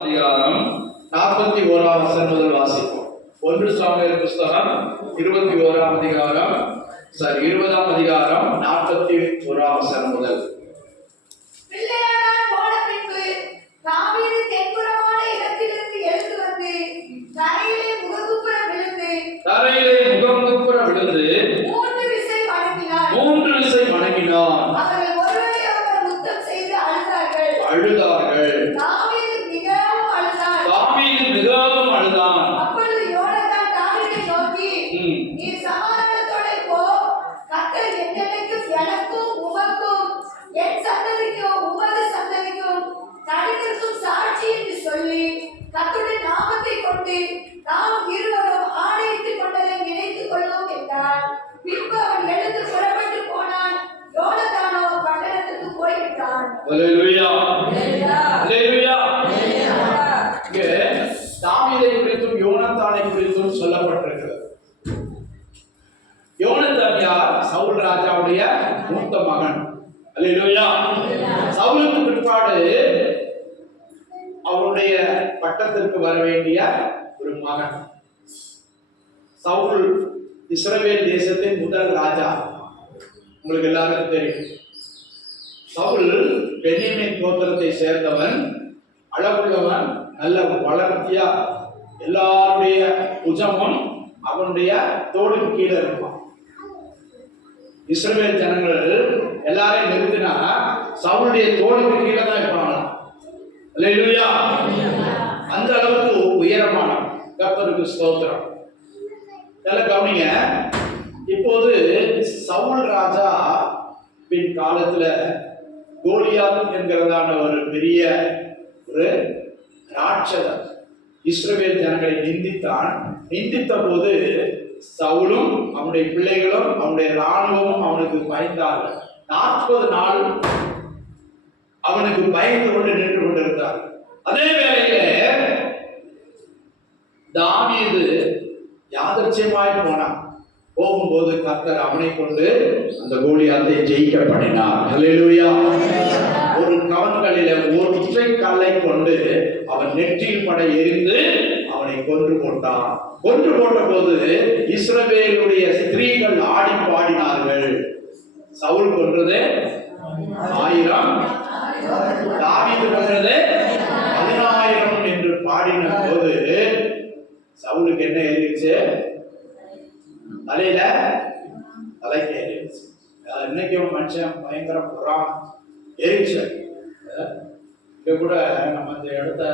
அதிகாரம் 41 வசனம் முதல் வாசிப்போம். 1 சாமுவேல் புஸ்தகம் 21 அதிகாரம் 20 அதிகாரம் 41 வசனம் முதல். தரையிலே முகங்குப்புற விழுந்து 3 விசை வணங்கினான். அழுதார்கள். தாவீது மிகவும் அழுதான். அப்பொழுது யோனத்தான் தாவீதை நோக்கி, நீ சமாதானத்தோடே போ, கர்த்தர் என்றென்றைக்கும் எனக்கும் உமக்கும் என் சந்ததிக்கும் உமது சந்ததிக்கும் நடுநிற்கும் சாட்சி என்று சொல்லி கர்த்தருடைய நாமத்தை கொண்டு நாம் இருவரும் ஆணையிட்டுக் கொண்டதை நினைத்துக் கொள்வோம் என்றார். பின்பு அவன் எழுந்து புறப்பட்டு போனான். யோனத்தானோ பட்டணத்துக்கு போய்விட்டான். அல்லேலூயா, அல்லேலூயா. இங்கே தாவீதை குறித்தும் யோனத்தானை குறித்தும் சொல்லப்பட்டிருக்கிறது. யோனத்தான் யார்? சவுல் ராஜாவுடைய மூத்த மகன். அல்லேலூயா. சவுலுக்கு பிற்பாடு அவருடைய பட்டத்திற்கு வர வேண்டிய ஒரு மகன். சவுல் இஸ்ரவேல் தேசத்தின் முதல் ராஜா. உங்களுக்கு எல்லாருக்கும் தெரியும். சவுல் பென்யமீன் கோத்திரத்தை சேர்ந்தவன், அழகுள்ளவன், நல்ல வளர்த்தியா, எல்லாருடைய புஜமும் அவனுடைய தோளுக்கு கீழே இருப்பான். இஸ்ரவேல் ஜனங்கள் எல்லாரையும் நிறுத்தினா சவுளுடைய தோளுக்கு கீழே தான் இருப்பாங்களாம். அல்லேலூயா. அந்த அளவுக்கு உயரமான கர்த்தருக்கு ஸ்தோத்திரம். நல்லா கவனிங்க. இப்போது சவுல் ராஜா பின் காலத்துல கோலியாத் என்கிறதான ஒரு பெரிய ஒரு ராட்சதன் இஸ்ரவேல் ஜனங்களை நிந்தித்தான். நிந்தித்த போது சவுலும் அவனுடைய பிள்ளைகளும் அவனுடைய இராணுவமும் அவனுக்கு பயந்தார்கள். 40 நாள் அவனுக்கு பயந்து கொண்டு நின்று கொண்டிருந்தார். அதே வேளையிலே தாவீது யாதர்ச்சியமாய் போனான். போகும்போது கர்த்தர் அவனை கொண்டு அந்த கோலியாத்தை ஜெயிக்க பண்ணினார். அல்லேலூயா. ஒரு கவன்களில ஒற்றை கல்லை கொண்டு அவன் நெற்றியில் பட எரிந்து அவனை கொன்று போட்டான். கொன்று போட்ட போது இஸ்ரவேலுடைய ஸ்திரீகள் ஆடி பாடினார்கள். சவுல் கொன்றது 1000, தாவீது கொன்றது 10,000 என்று பாடின போது சவுலுக்கு என்ன ஏறிடுச்சு? தலையில தலைக்கு ஏறிடுச்சு. இன்னைக்கும் மனுஷன் பயங்கர புறான் எரிச்சு. இங்க கூட நம்ம இந்த இடத்த,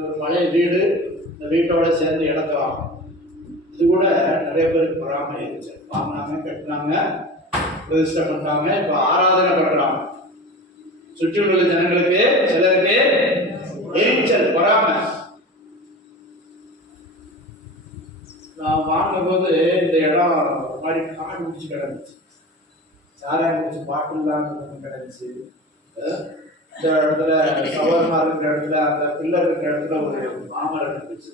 ஒரு பழைய வீடு, இந்த வீட்டோட சேர்ந்து இடத்த வாங்கணும். இது கூட நிறைய பேருக்கு பொறாம இருந்துச்சு. வாங்கினாங்க, கட்டினாங்க, பிரதிஷ்டை பண்ணாங்க, இப்ப ஆராதனை பண்றாங்க. சுற்றியுள்ள ஜனங்களுக்கு சிலருக்கு எரிச்சல், பொறாம. நான் வாங்கும் போது இந்த இடம் மாதிரி காடு முடிச்சு கிடந்துச்சு, சாராயம் முடிச்சு பாட்டுலாம் கிடந்துச்சு. இந்த இடத்துல சவரமா இருக்கிற இடத்துல, அந்த பில்லர் இருக்கிற இடத்துல ஒரு மாமரம் இருந்துச்சு,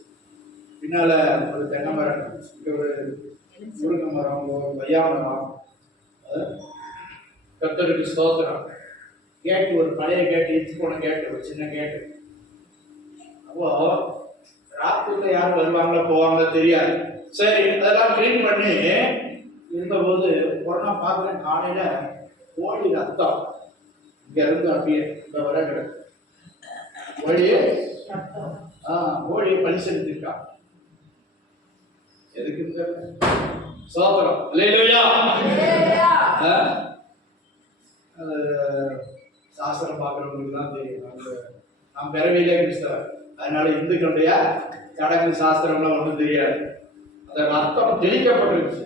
பின்னால ஒரு தென்னை மரம் இருந்துச்சு, இங்க ஒரு முருங்கை மரம், ஒரு கொய்யா மரம். கர்த்தருக்கு ஸ்தோத்திரம். கேட்டு, ஒரு பழைய கேட்டு, இச்சு போன கேட்டு, ஒரு சின்ன கேட்டு. அப்போ ராத்திரில யாரும் வருவாங்களோ போவாங்களோ தெரியாது. சரி, அதெல்லாம் கிளீன் பண்ணி இருந்தபோது கொரோனா பார்க்குறேன். காலையில கோழி ரத்தம் இங்க இருந்து அப்படியே இந்த வர கிடக்கு. கோழியை பலி செலுத்திருக்கா. எதுக்கு? சோதரம். அல்லேலூயா. சாஸ்திரம் பார்க்குறவங்களுக்கு தான் தெரியும். நாம் பிறவியிலே கிறிஸ்தவர், அதனால இந்துக்களுடைய சடங்கு சாஸ்திரம்லாம் ஒன்றும் தெரியாது. அந்த ரத்தம் தெளிக்கப்பட்டுருச்சு.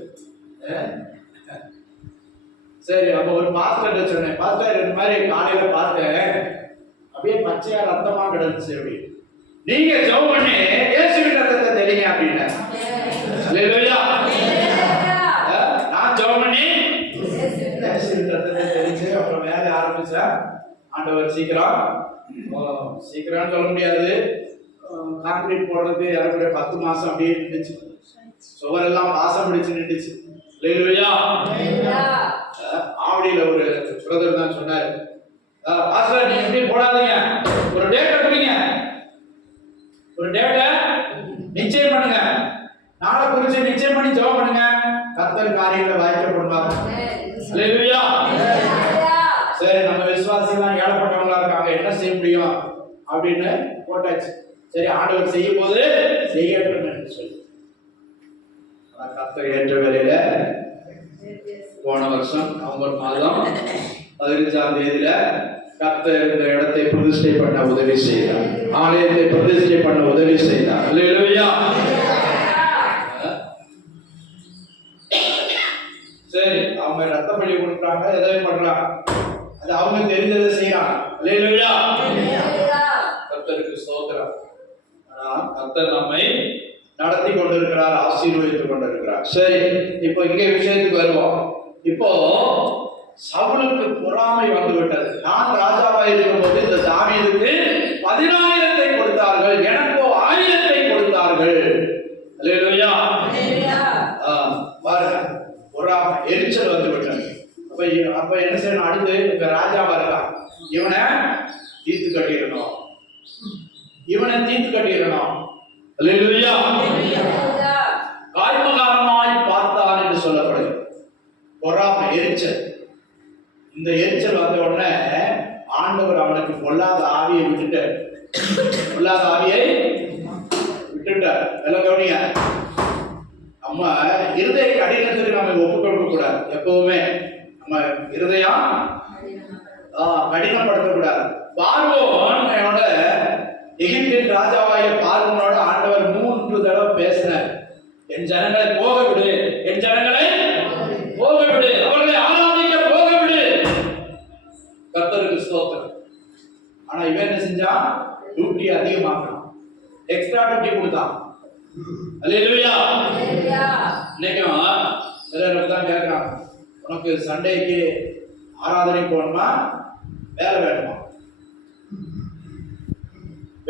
சரி, அப்போ ஒரு பாஸ்டர் சொன்னேன், பாஸ்டர் இந்த மாதிரி காலையில பார்த்தேன், அப்படியே பச்சையா ரத்தமா கிடந்துச்சு. அப்படி நீங்க ஜெபம் பண்ணி இயேசுவின் ரத்தத்தை தெளிங்க அப்படின்னு. அல்லேலூயா. நான் ஜெபம் பண்ணி இயேசுவின் ரத்தத்தை தெளிச்சு அப்புறம் வேலை ஆரம்பிச்சேன். ஆண்டவர் சீக்கிரம் சொல்ல முடியாது, கான்கிரீட் போடுறது இறக்குற 10 மாசம் அப்படியே நின்றுச்சு. சுவரெல்லாம் வாசம் பிடிச்சு நின்றுச்சு. ஆவடியில ஒரு பிரதர் தான் சொன்னாரு, பாஸ்டர் நீங்க எப்படி போடாதீங்க, ஒரு டேட்டை கொடுங்க, ஒரு டேட்டை நிச்சயம் பண்ணுங்க. நாளை குறிச்சு நிச்சயம் பண்ணி ஜெபம் பண்ணுங்க. கர்த்தர் காரியங்களை வாய்க்க பண்ணுவாங்க. அல்லேலூயா. சரி, நம்ம விசுவாசிகள் ஏழப்பட்டவங்களா இருக்காங்க, என்ன செய்ய முடியும் அப்படின்னு போட்டாச்சு. சரி, ஆண்டவர் செய்யும் போது செய்யட்டும் என்று சொல்லி கர்த்தர் ஏற்ற வேலையில போன வருஷம் நவம்பர் மாதம் 15ஆம் தேதியில கர்த்தர் இந்த இடத்தை பிரதிஷ்டை பண்ண உதவி செய்தார். ஆலயத்தை பிரதிஷ்டை பண்ண உதவி செய்தார். அல்லேலூயா. சரி, அவங்க ரத்த பலி கொடுக்குறாங்க, எதையும் பண்றாங்க, அது அவங்க தெரிஞ்சதை செய்யறாங்க. அல்லேலூயா. கர்த்தருக்கு ஸ்தோத்திரம். ஆனா கர்த்தர் நம்மை நடத்தி கொண்டிருக்கிறார், ஆசீர்வதித்துக் கொண்டிருக்கிறார். சரி, இப்போ இங்கே விஷயத்துக்கு வருவோம். இப்போ சவுலுக்கு பொறாமை வந்து விட்டது. நான் ராஜாவா இருக்கும் போது இந்த தாவீதுக்கு 10,000 கொடுத்தார்கள், எனக்கோ 1000 கொடுத்தார்கள். அல்லேலூயா. பாருங்க, பொறாமை, எரிச்சல் வந்து விட்டது. அப்ப என்ன செய்யணும்? அடுத்து இந்த ராஜாவா இருக்கான், இவனை தீர்த்து கட்டிடணும், இவனை தீர்த்து கட்டிடணும். அல்லேலூயா. காய்மகாரமாய் பார்த்தான் என்று சொல்லப்படுது. பொறாமை, எரிச்சல். இந்த எரிச்சல் வந்த உடனே ஆண்டவர் அவனுக்கு பொல்லாத ஆவியை விட்டுட்டார். பொல்லாத ஆவியை விட்டுட்டார். எல்லாம் கவனிங்க. நம்ம இருதய கடினத்துக்கு நம்ம ஒப்புக்கொடுக்க கூடாது. எப்பவுமே நம்ம இருதயம் கடினப்படுத்த கூடாது. பார்வோனோட, எகிப்தின் ராஜாவாய பார்வோனோட ஆண்டவர் 3 தடவை பேசினார். என் ஜனங்களை போக விடு, என் ஜனங்களை போக விடு, அவர்களை ஆராதிக்க போக விடு. கர்த்தருக்கு ஸ்தோத்திரம். ஆனா இவன் என்ன செஞ்சான்? டியூட்டி அதிகமாக்கலாம், எக்ஸ்ட்ரா டியூட்டி கொடுத்தான். அல்லேலூயா. இன்னைக்கும் சிலர் தான் கேட்கிறான், உனக்கு சண்டேக்கு ஆராதனை போகணுமா, வேலை வேணுமா?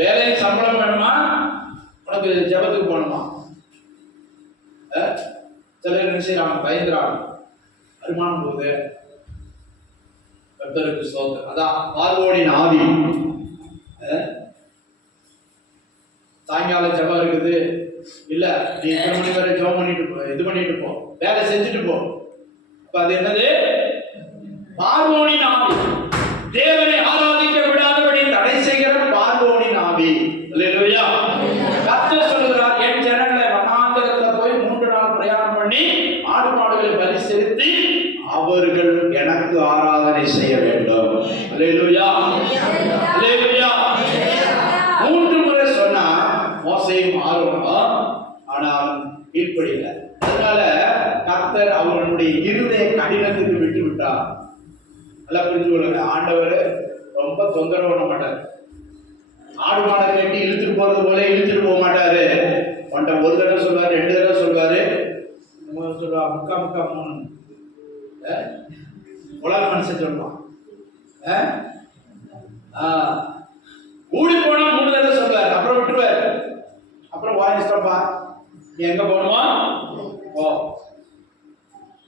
வேலைக்கு சம்பளம் வேணுமா, உனக்கு ஜெபத்துக்கு போகணுமா? சிலர் என்ன செய்யறாங்க? பயந்துறாங்க. வருமானம் போகுது. கர்த்தருக்கு ஸ்தோத்திரம். அதான் பார்வோனின் ஆவி. சாயங்காலம் ஜெபம் இருக்குது, இல்ல நீ 2 மணி வரை ஜெபம் பண்ணிட்டு போ, இது பண்ணிட்டு போ, வேலை செஞ்சுட்டு போ. அப்ப அது என்னது? பார்வோனின் ஆவி. தேவனை ஆராதிக்க விடாதபடி தடை செய்கிற பார்வோனின் ஆவி. அல்லேலூயா. கர்த்தர் சொல்கிறார், என் ஜனங்களை வனாந்தரத்துல போய் 3 நாள் பிரயாணம் பண்ணி ஆடு மாடுகளை பலி செலுத்தி அவர்கள் எனக்கு ஆராதனை செய்ய வேண்டும். அல்லேலூயா. அல்லேலூயா. 3 முறை சொன்னா மோசேயும் ஆரோனும், ஆனால் கீழ்ப்படியல. அதனால கர்த்தர் அவர்களுடைய இருதய கடினத்துக்கு விட்டு விட்டார். நல்லா புரிஞ்சு கொள்ளுங்க. ஆண்டவர் ரொம்ப தொந்தரவு பண்ண மாட்டார். ஆடு மாடை கட்டி இழுத்துட்டு போறது போல இழுத்துட்டு போக மாட்டாரு. உன்ட்ட 1 தடவை சொல்வாரு, 2 தடவை சொல்வாரு, சொல்லுவா முக்கா 3 உலக மனுஷன் சொல்லுவான். ஊடி போனா 3 தடவை சொல்வாரு, அப்புறம் விட்டுருவாரு. அப்புறம் வாங்கிட்டோம்பா, நீ எங்க போகணுமா போ.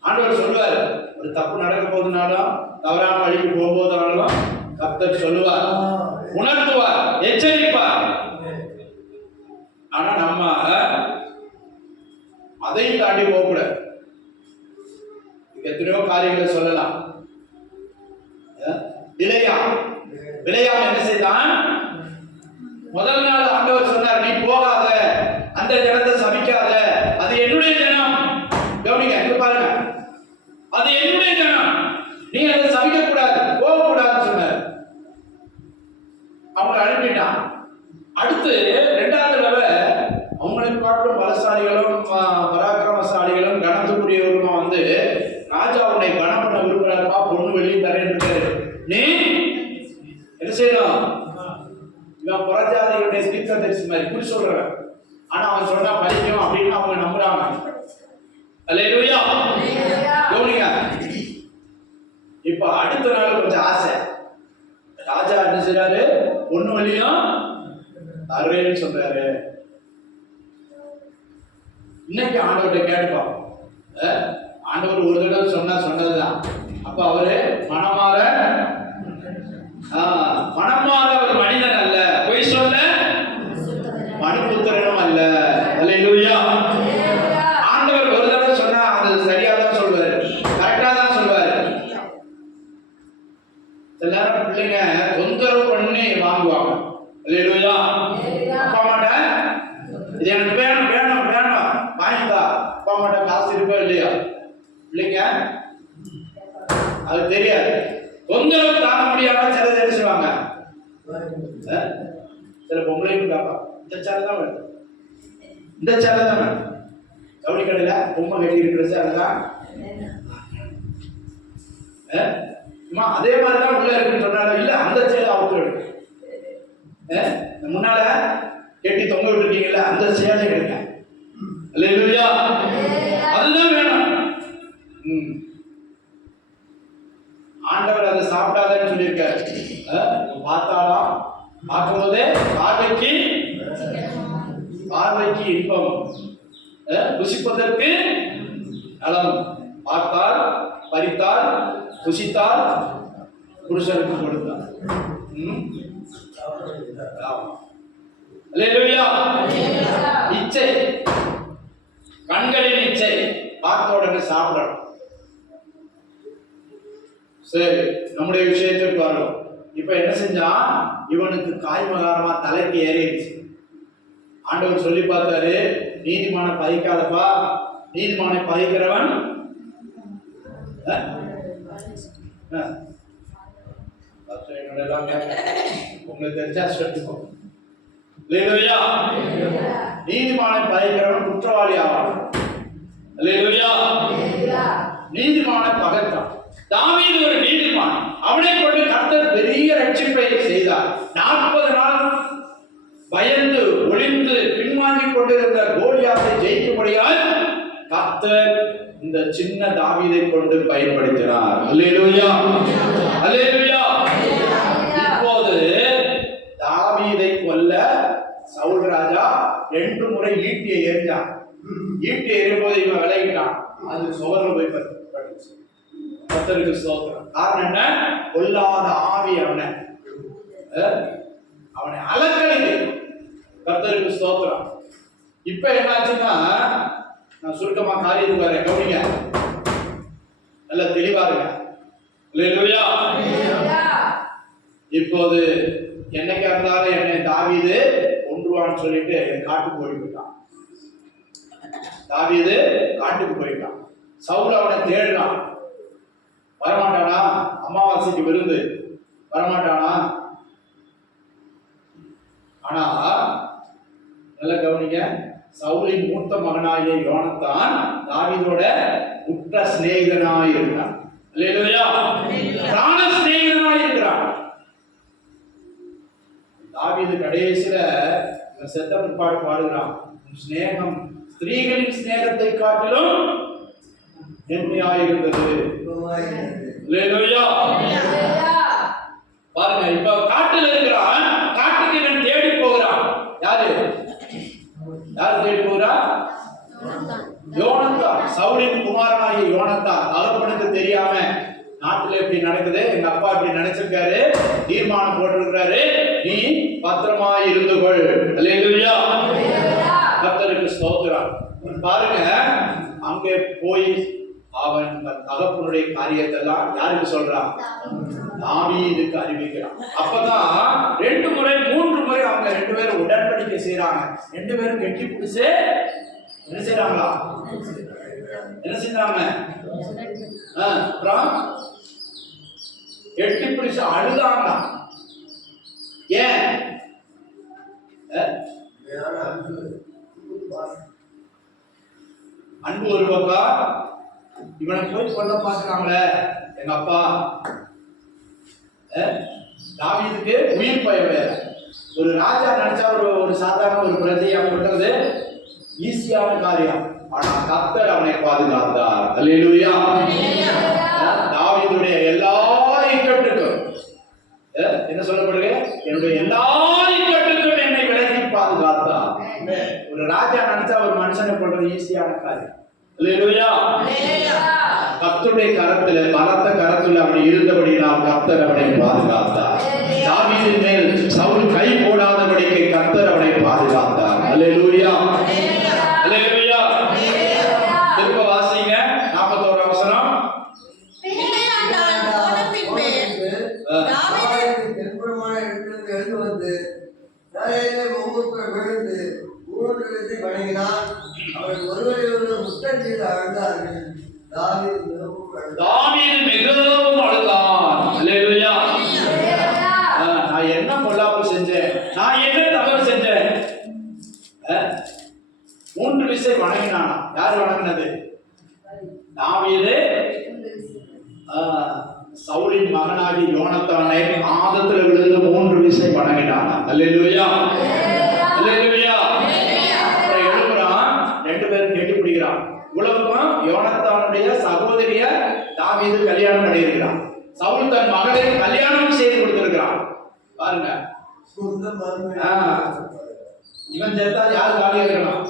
ஆண்டவர் சொல்லுவார், ஒரு தப்பு நடக்க போதுனாலும், தவறான வழிக்கு போகும்போதுனாலும் கர்த்தர் சொல்லுவார், உணர்த்துவார், எச்சரிப்பார். ஆனா நம்ம அதையும் தாண்டி போகக்கூடாது. எத்தனையோ காரியங்களை சொல்லலாம். விளையாம என்ன செய்தான்? முதல் நாள் ஆண்டவர் சொன்னார், நீ போகாத, அந்த ஜனத்தை சபிக்காத, அது என்னுடைய ஜனம். கவனிங்க, இங்க பாருங்க, அது என்னுடைய ஜனம், நீ அதை சபிக்க கூடாது, போக கூடாதுன்னு சொன்னார். அவங்க அனுப்பிட்டான். அடுத்து 2வது தடவை அவங்களுக்கு காட்டும் பலசாலிகளும் பராக்கிரமசாலிகளும் கனத்துக்குரியவருமா வந்து, ராஜா உன்னை கனம் பண்ண விரும்புறாருப்பா, பொண்ணு வெளியே தரேன்னு இருக்காரு, நீ என்ன செய்யணும்? இவன் புறஜாதிகளுடைய தீர்க்கதரிசி மாதிரி குறி சொல்றான். ஆனா அவன் சொன்னா பலிக்கும் அப்படின்னு அவங்க நம்புறாங்க. அல்லேலூயா. கவனிங்க. இப்ப அடுத்த நாள் கொஞ்சம் ஆசை. ராஜா என்ன செய்றாரு? பொண்ணு வழியும் தரேன்னு சொல்றாரு. இன்னைக்கு ஆண்டவர்கிட்ட கேட்டுப்பான். ஆண்டவர் ஒரு தடவை சொன்னதுதான். அப்ப அவரு மனமாற அவர் மனிதன் அல்ல, பொய் சொல்ல இது எனக்கு வேணும் வேணும் வேணும் வாங்கிட்டா அப்பா அம்மாட்ட காசு இருக்கோ இல்லையா இல்லைங்க அது தெரியாது. தொந்தரவு தாங்க முடியாம சிலது என்ன செய்வாங்க, சில பொம்பளைக்கும் காப்பா இந்த சேலை தான் வேணும், இந்த சேலை தான் வேணும், ஜவுளி கடையில பொம்மை கட்டி இருக்கிற சேலை தான். அதே மாதிரிதான் உள்ள இருக்குன்னு சொன்னாலும் இல்ல அந்த சேலை அவுத்து எடுக்கும். முன்னால கட்டி தொங்க விட்டுருக்கீங்கல்ல அந்த சேலை எடுங்க. அல்லேலூயா, அதுதான் வேணும். ஆண்டவர் அதை சாப்பிடாதன்னு சொல்லியிருக்காரு. பார்த்தாலாம் பார்க்கும்போதே பார்வைக்கு இன்பம், ருசிப்பதற்கு நலம், பார்த்தால் பறித்தால் ருசித்தால் புருஷனுக்கு கொடுத்தார். அல்லேலூயா. இச்சை, கண்களின் இச்சை, பார்த்த உடனே சாப்பிடணும். சரி, நம்முடைய விஷயத்திற்கு வரணும். இப்ப என்ன செஞ்சான், இவனுக்கு காய்மகாரமா தலைக்கு ஏறிடுச்சு. ஆண்டவர் சொல்லி பார்த்தாரு, நீதிமான பகைக்காதப்பா, நீதிமானை பகைக்கிறவன் உங்களுக்கு தெரிஞ்சா சொல்லிக்கோ. நீதிமானை பகைக்கிறவன் குற்றவாளி ஆவான். நீதிமானை பகைத்தான். தாவீது ஒரு நீதிமான், அவனை கொண்டு கர்த்தர் பெரிய ரட்சிப்பை செய்தார். 40 நாள் பயந்து ஒளிந்து பின்வாங்கிக் கொண்டிருந்த கோலியாத்தை ஜெயிக்கும்படியால் கர்த்தர் இந்த சின்ன தாவீதை கொண்டு பயன்படுத்தினார். அல்லேலூயா, அல்லேலூயா. இப்போது தாவீதை கொல்ல சவுல் ராஜா 2 முறை ஈட்டியை எறிஞ்சான். ஈட்டியை எறியும்போது இவன் விலகிட்டான், அது சுவர்ல போய் பட்டுச்சு. கர்த்தருக்கு ஸ்தோத்திரம். காரணம் என்ன, கொல்லாத ஆவி அவனை அலக்கழித்து. கர்த்தருக்கு ஸ்தோத்திரம். இப்ப என்னாச்சுன்னா, நான் சுருக்கமா காரியத்துக்கு வரேன், கவனிங்க, நல்ல தெளிவா இருங்க. அல்லேலூயா. இப்போது என்னைக்கா இருந்தாலும் என்னை தாவீது கொன்றுவான்னு சொல்லிட்டு காட்டுக்கு ஓடி போயிட்டான். தாவீது காட்டுக்கு போயிட்டான். சவுல் அவனை தேடுறான், வரமாட்டானா? அமாவாசைக்கு விருந்து வரமாட்டானா? ஆனா நல்ல கவனிங்க, சவுலின் மூத்த மகனாகிய யோனத்தான் தாவீதோட உற்ற சிநேகிதனாய் இருந்தான். அல்லேலூயா, பிராண சிநேகிதனாய் இருக்கிறான். தாவீது கடைசியில செத்த பிற்பாடு பாடுகிறான், ஸ்நேகம் ஸ்திரீகளின் ஸ்நேகத்தை காட்டிலும் நன்மையாயிருந்தது. அல்லேலூயா. பாருங்க, இப்ப காட்டுல இருக்கிறான், காட்டுக்கு இவன் தேடி போகிறான். யாரு தேடி போகிறா? யோனத்தான், சவுலின் குமாரனாகிய யோனத்தான். தகப்பனுக்கு தெரியாம நாட்டுல எப்படி நடக்குது, எங்க அப்பா இப்படி நினைச்சிருக்காரு, தீர்மானம் போட்டிருக்கிறாரு, நீ பத்திரமா இருந்து கொள். அல்லேலூயா, கர்த்தருக்கு ஸ்தோத்திரம். பாருங்க, அங்கே போய் அவன் தகப்பனுடைய காரியத்தை எல்லாம் யாருக்கு சொல்றான்? தாவீதுக்கு அறிவிக்கிறான். அப்பதான் 2 முறை 3 முறை அவங்க 2 பேரும் உடன்படிக்கை செய்யறாங்க. 2 பேரும் கெட்டி பிடிச்சு என்ன செய்யறாங்களா? என்ன செஞ்சாங்க? அப்புறம் கெட்டி பிடிச்சு அழுதாங்களா? ஏன்? அன்பு ஒரு பக்கம், இவனை போய் கொல்ல பாக்குறாங்களே எங்க அப்பா. தாவீதுக்கு உயிர் பயம் வேற. ஒரு ராஜா நினைச்சா ஒரு சாதாரண ஒரு பிரஜையை கொல்றது ஈஸியான காரியம். ஆனா கர்த்தர் அவனை பாதுகாத்தார். அல்லேலூயா. தாவீதுடைய எல்லா இக்கட்டுக்கும் என்ன சொல்லப்படுது? என்னுடைய எல்லா இக்கட்டுக்கும் என்னை விலக்கி பாதுகாத்தார். ஒரு ராஜா நினைச்சா ஒரு மனுஷனை கொல்றது ஈஸியான காரியம். அல்லேலூயா. கர்த்தருடைய கரத்துல, பலத்த கரத்துல அவன் இருந்தபடியால் கர்த்தர் அவனை பாதுகாத்தார். தாவீதின் மேல் சவுல் கை போடாதபடிக்கு கர்த்தர் அவனை பாதுகாத்தார். அல்லேலூயா, அல்லேலூயா. திரும்ப வாசிங்க 41 வசனம். 3 விசை வணங்கினான். அவர்கள் ஒருவரை ஒருவர் முத்தம் செய்து அழுதார்கள். தாவீது மிகவும் அழுதான். அல்லேலூயா. நான் என்ன பொல்லாப்பு செஞ்சேன், நான் என்ன தவறு செஞ்சேன்? 3 விசை வணங்கினானா? யார் வணங்கினது? தாவீது சவுலின் மகனாகி யோனத்தானை பாதத்தில் விழுந்து 3 விசை வணங்கினானா? அல்லேலூயா. அல்லேலூயா. அப்புறம் எழுப்புறான், 2 பேரும் கெட்டி பிடிக்கிறான். உலகம் யோனத்தானுடைய சகோதரிய தாவீது கல்யாணம் பண்ணியிருக்கிறான். சவுல் தன் மகளை கல்யாணம் செய்து கொடுத்திருக்கிறான். பாருங்க, இவன் செத்தா யார் காலியா இருக்கணும்?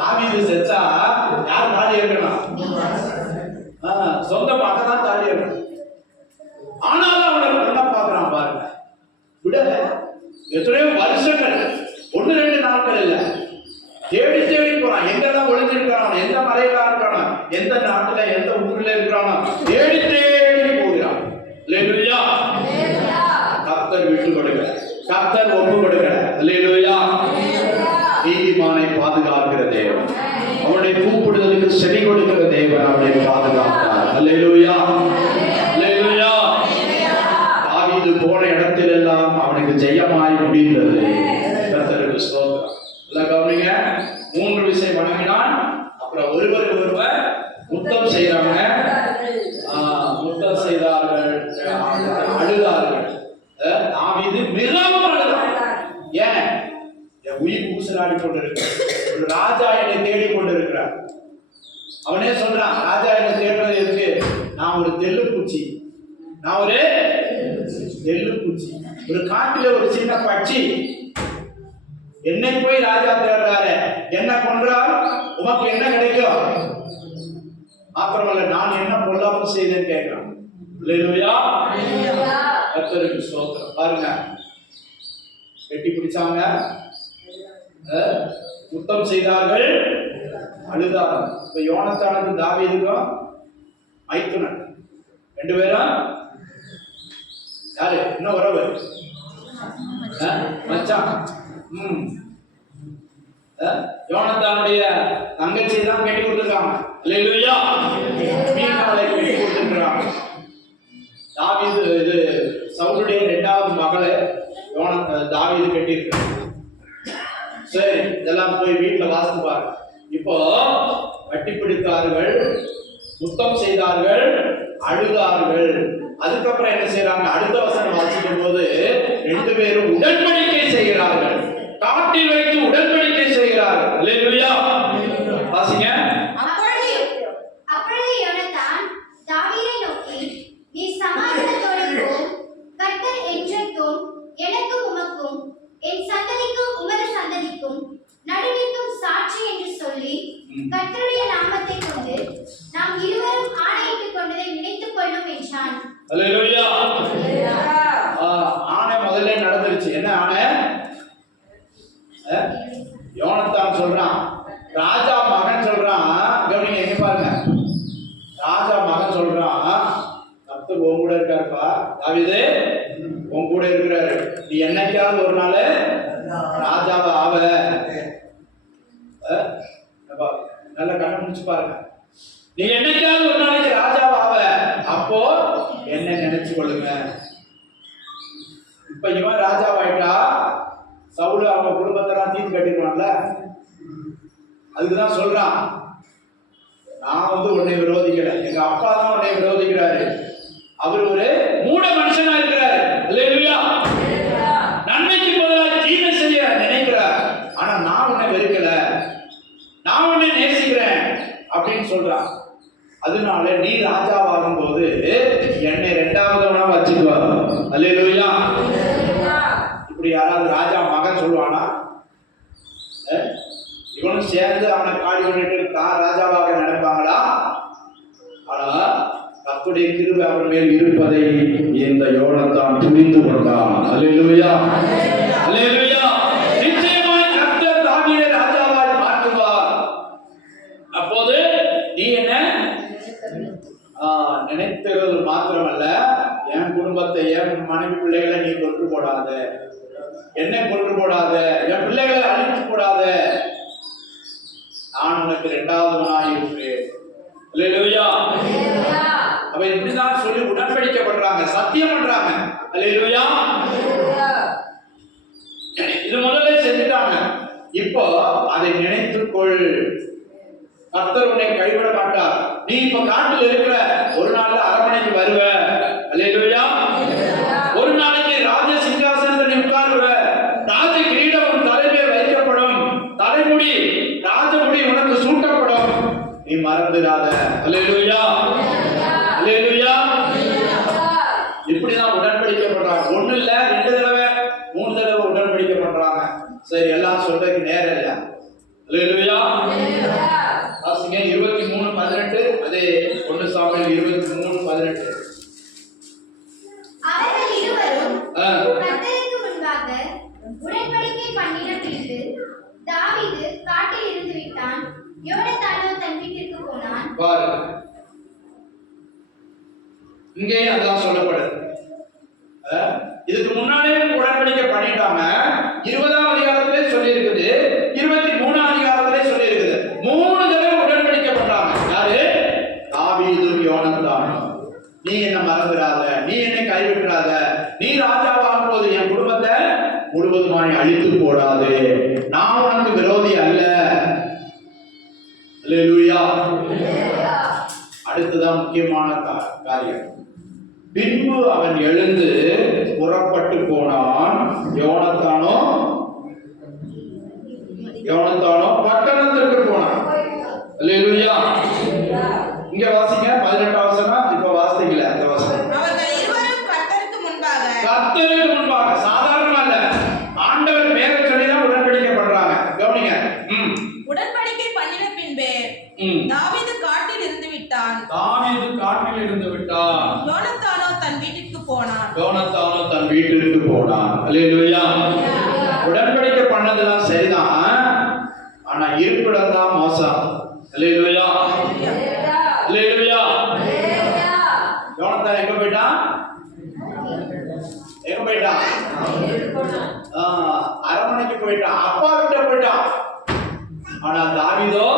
தாவீது செத்தா யார் காலியா இருக்கணும்? சொந்த மகன் தான் காலியா இருக்கணும். ஆனாலும் அவனை கொண்டா பாக்குறான். பாருங்க, விடல. எத்தனையோ வருஷங்கள், 1-2 நாட்கள் இல்ல, தேடி தேடி போறான். எங்கெல்லாம் ஒளிஞ்சிருக்கானோ, எந்த மலையில இருக்கானோ, எந்த நாட்டுல எந்த ஊர்ல இருக்கிறானோ, தேடி தேடி போகிறான். அல்லேலூயா. கர்த்தர் விட்டு கொடுக்கல, கர்த்தர் ஒப்பு கொடுக்கல. அல்லேலூயா. நீதிமானை பாதுகாக்கிற தேவன், அவனுடைய கூப்பிடுதலுக்கு செவி கொடுக்கிற தேவன் அவனை பாதுகாத்தார். அல்லேலூயா. அல்லேலூயா. தாவீது போன இடத்திலெல்லாம் அவனுக்கு ஜெயமாய் முடிந்தது. கர்த்தருக்கு ஸ்தோத்திரம். கவனிங்க, 3 விசை வணங்கினான். அப்புறம் ஒருவர் முத்தம் செய்யறாங்க, முத்தம் செய்தார்கள், அழுதார்கள். தாவீது மிகவும் அழுதான். ஏன்? என் உயிர் ஊசலாடி கொண்டிருக்க ஒரு ராஜா என்னை தேடி கொண்டிருக்கிறார். அவனே சொல்றான், ராஜா என்னை தேடுறது இருக்கு, நான் ஒரு தெல்லுப்பூச்சி, நான் ஒரு தெல்லுப்பூச்சி, ஒரு காட்டில ஒரு சின்ன பட்சி. என்னை போய் ராஜா தேடுறாரு, என்ன கொன்றால் உமக்கு என்ன கிடைக்கும்? மாத்திரமல்ல, நான் என்ன பொல்லாப்பு செய்தேன்னு கேட்கிறான். அல்லேலூயா. கர்த்தருக்கு ஸ்தோத்திரம். பாருங்க, கட்டி பிடிச்சாங்க, முத்தம் செய்தார்கள், அழுதார்கள். இப்ப யோனத்தானுக்கும் தாவீதுக்கும் மைத்துனன் 2 பேரும் யாரு? என்ன உறவு? மச்சான். யோனத்தானுடைய தங்கச்சி தான் கட்டி கொடுத்துருக்காங்க. அல்லேலூயா. மீனாளை கட்டி கொடுத்துருக்காங்க. தாவீது இது சவுலுடைய 2வது மகளை தாவீது கட்டி இருக்காங்க. சரி, இதெல்லாம் போய் வீட்டுல வாசித்து பாருங்க. இப்போ கட்டி பிடித்தார்கள், முத்தம் செய்தார்கள், அழுதார்கள். அதுக்கப்புறம் என்ன செய்யறாங்க? அடுத்த வசனம் வாசிக்கும் போது 2 பேரும் உடன்படிக்கை செய்கிறார்கள். காட்டில் வைத்து உடன்படிக்கை செய்கிறார்கள். அல்லேலூயா. வாசிங்க. அப்பொழுது யோனத்தான் தாவீதை நோக்கி, நீ சமாதானத்தோடு போ, கர்த்தர் என்றைக்கும் எனக்கும் உமக்கும் என் சந்ததிக்கும் உமது சந்ததிக்கும் நடுநிற்கும் சாட்சி என்று சொல்லி, கர்த்தருடைய நாமத்தை கொண்டு நாம் இருவரும் ஆணையிட்டுக் கொண்டதை நினைத்துக் கொள்ளும் என்றான். அல்லேலூயா. ஆணை முதல்ல நடந்துருச்சு. என்ன ஆணை? யோனத்தான் சொல்றான், ராஜா மகன் சொல்றான். கவனிங்க, எங்க பாருங்க, ராஜா மகன் சொல்றான், கர்த்தர் உன் கூட இருக்காருப்பா, தாவீது உன் கூட இருக்கிறாரு, நீ என்னைக்காவது ஒரு நாள் ராஜாவை ஆவ. நல்ல கண்ணை முடிச்சு பாருங்க, நீ என்னைக்காவது ஒரு நாளைக்கு ராஜாவை ஆவ, அப்போ என்ன நினைச்சு கொள்ளுங்க. இப்ப இவன் ராஜாவாயிட்டா சவுல் அவங்க குடும்பத்தெல்லாம் தீர்த்து கட்டிடுவான்ல. அதுக்குதான் சொல்றான், நான் உன்னை விரோதிக்கல, எங்க அப்பா தான் உன்னை விரோதிக்கிறாரு. அவர் ஒரு மூட மனுஷனா இருக்கிறாரு. அல்லேலூயா. நன்மைக்கு பதிலாக தீமை செய்ய நினைக்கிறார். ஆனா நான் உன்னை வெறுக்கல, நான் உன்னை நேசிக்கிறேன் அப்படின்னு சொல்றான். அதனால நீ ராஜாவாகும் போது என்னை 2வதவனா வச்சுக்குவா. அல்லேலூயா. இப்படி யாராவது ராஜா மகன் சொல்லுவானா? இவனும் சேர்ந்து அவனை காடி பண்ணிட்டு தான் ராஜாவாக நினைப்பாங்களா? ஆனா கர்த்தருடைய கிருபை அவன் மேல் இருப்பதை இந்த யோனத்தான் புரிந்து கொண்டான். அல்லேலூயா. அல்லேலூயா. நிச்சயமாய் கர்த்தர் தாவீதை ராஜாவாய் மாற்றுவார். அப்போது நீ என்ன நினைக்கிறது மாத்திரமல்ல, என் குடும்பத்தை, என் மனைவி பிள்ளைகளை நீ கொண்டு போட போடாத, என்னை கொன்று போடாத, என் பிள்ளைகளை அழித்து போடாத, நான் உனக்கு இரண்டாவதுவனாய் இருப்பேன். அல்லேலூயா. அப்ப இப்படிதான் சொல்லி உடன்படிக்கை பண்றாங்க, சத்தியம் பண்றாங்க. அல்லேலூயா. இது முதல்ல செஞ்சுட்டாங்க. இப்போ அதை நினைத்துக்கொள், கர்த்தர் உன்னை கைவிட மாட்டார். நீ இப்ப காட்டில் இருக்கிற, ஒரு நாள்ல அரண்மனைக்கு வருவ. அல்லேலூயா. ஒரு நாளைக்கு ராஜ சிங்காசனத்தில் நீ உட்காருவ. ராஜ கிரீடம் உன் தலைமையில் வைக்கப்படும், தலைமுடி ராஜமுடி உனக்கு சூட்டப்படும். நீ மறந்துடாத. அல்லேலூயா. அல்லேலூயா. இப்படிதான் உடன்படிக்கை பண்றாங்க. ஒண்ணு இல்ல, 2 தடவை 3 தடவை உடன்படிக்கை பண்றாங்க. சரி, எல்லாம் சொல்றதுக்கு நேரம் இல்ல. அல்லேலூயா. வாசிங்க 23:18. அதே 1 சாமுவேல் 23:18. அவர்கள் இருவரும் கர்த்தருக்கு முன்பாக உடன்படிக்கை பண்ணின பின்பு தாவீது காட்டில் இருந்து விட்டான். யோனத்தானோ தன் வீட்டிற்கு போனான். பாருங்க, இங்கே அதான் சொல்லப்படுது. இதுக்கு முன்னாலே உடன்படிக்கை பண்ணிட்டாங்க. 20ஆம் அதிகாரத்திலே சொல்லி இருக்குது, 23ஆம் அதிகாரத்திலே சொல்லி இருக்குது. 3 தடவை உடன்படிக்கை பண்றாங்க. யாரு? தாவீதும் யோனத்தானும். நீ என்ன மறந்துடாத, நீ என்னை கைவிட்டுறாத, நீ ராஜாவாகும் போது என் குடும்பத்தை முழுவதுமாய் அழித்து போடாது, நான் உனக்கு விரோதி அல்ல. அல்லேலூயா. அடுத்ததான் முக்கியமான காரியம். பின்பு அவன் எழுந்து புறப்பட்டு போனான். யோனத்தானோ பட்டணத்திற்கு போனான். அல்லேலூயா. இங்க வாசிங்க 18ஆம் வசனம். இப்ப வாசிக்கல அந்த வசனம். அவர்கள் இருவரும் கர்த்தருக்கு முன்பாக சாதாரண அல்ல, ஆண்டவர் பேரை சொல்லி தான் உடன்படிக்கை பண்றாங்க. கவனிங்க. உடன்படிக்கை பண்ணின பின்பே தாவீது காட்டில் இருந்து விட்டான். யோனத்தானோ தன் வீட்டிற்கு போனான். அல்லேலூயா. உடன்படிக்கை பண்ணதெல்லாம் சரிதான், ஆனா இருப்பிடம் தான் மோசம். அல்லேலூயா. அல்லேலூயா. யோனத்தான் எங்க போயிட்டான்? அரண்மனைக்கு போயிட்டான், அப்பா கிட்ட போயிட்டான். ஆனா தாவீதோ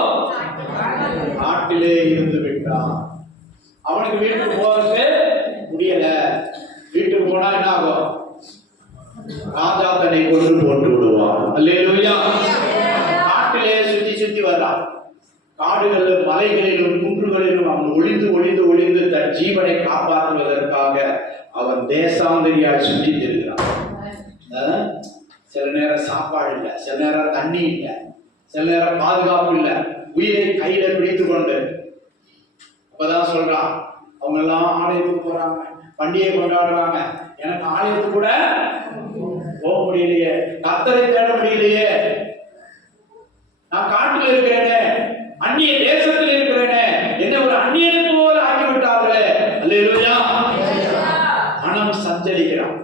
நாட்டிலே இருந்து விட்டான். அவனுக்கு வீட்டுக்கு போறதுக்கு முடியல. வீட்டுக்கு போனா என்ன ஆகும்? ராஜா தன்னை கொண்டு போட்டு விடுவான். அல்லேலூயா. காட்டிலே சுத்தி வர்றான். காடுகளிலும் மலைகளிலும் குன்றுகளிலும் அவன் ஒளிந்து தன் ஜீவனை காப்பாற்றுவதற்காக அவன் தேசாந்தரியாய் சுற்றி திரிகிறான். சில நேரம் சாப்பாடு இல்லை, சில நேரம் தண்ணி இல்லை, சில நேரம் பாதுகாப்பு இல்லை, உயிரை கையில பிடித்து கொண்டு. அப்பதான் சொல்றான், அவங்க எல்லாம் ஆலயத்துக்கு போறாங்க, பண்டிகை கொண்டாடுறாங்க, எனக்கு ஆலயத்துக்கு கூட போக முடியலையே, கர்த்தரை தேட முடியலையே, நான் காட்டில் இருக்கிறேனே, அந்நிய தேசத்தில் இருக்கிறேனே, என்ன ஒரு அந்நியனை போல ஆக்கிவிட்டார்களே. அல்லேலூயா. மனம் சஞ்சலிக்கிறான்.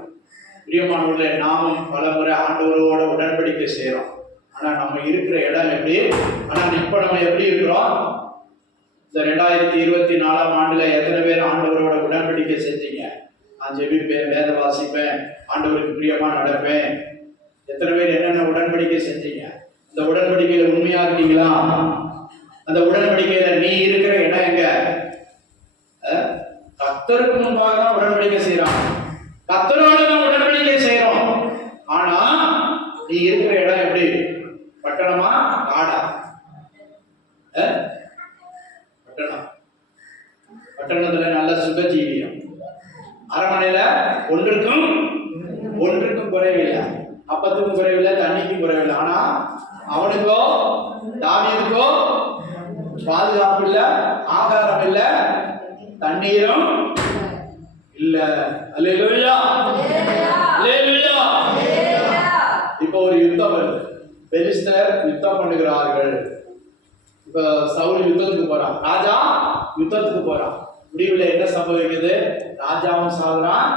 பிரியமானவர்களே, நாமும் பலமுறை ஆண்டவரோட உடன்படிக்கை செய்யறோம். ஆனா நம்ம இருக்கிற இடம் எப்படி? ஆனா இப்ப நம்ம எப்படி இருக்கிறோம்? இந்த 2024ஆம் ஆண்டுல எத்தனை பேர் ஆண்டவரோட உடன்படிக்கை செஞ்சீங்க? நான் ஜெபிப்பேன், வேத வாசிப்பேன், ஆண்டவருக்கு பிரியமா நடப்பேன். எத்தனை பேர் என்னென்ன உடன்படிக்கை செஞ்சீங்க? இந்த உடன்படிக்கையில உண்மையா இருக்கீங்களா? அந்த உடன்படிக்கையில நீ இருக்கிற இடம் எங்க? கர்த்தருக்கு முன்பாக தான் உடன்படிக்கை செய்யறான், கர்த்தரோட தான் உடன்படிக்கை செய்யறோம். ஆனா நீ இருக்கிற இடம் எப்படி? பட்டணமா காடா? பட்டணத்துல நல்ல சுகஜீவியம், அரண்மனையில ஒன்றுக்கும் குறைவில்லை, அப்பத்துக்கும் குறைவில்லை, தண்ணிக்கும் குறைவில்லை. ஆனா அவனுக்கோ தாவீதுக்கோ பாதுகாப்பு இல்ல, ஆகாரம் இல்ல, தண்ணீரும் இல்ல. அல்லேலூயா. அல்லேலூயா. இப்போ ஒரு யுத்தம் வருது, பெலிஸ்தர் யுத்தம் பண்ணுகிறார்கள். இப்ப சவுல் யுத்தத்துக்கு போறான், ராஜா யுத்தத்துக்கு போறான். முடிவுல என்ன சம்பவிக்குது? ராஜாவும் சாகுறான்,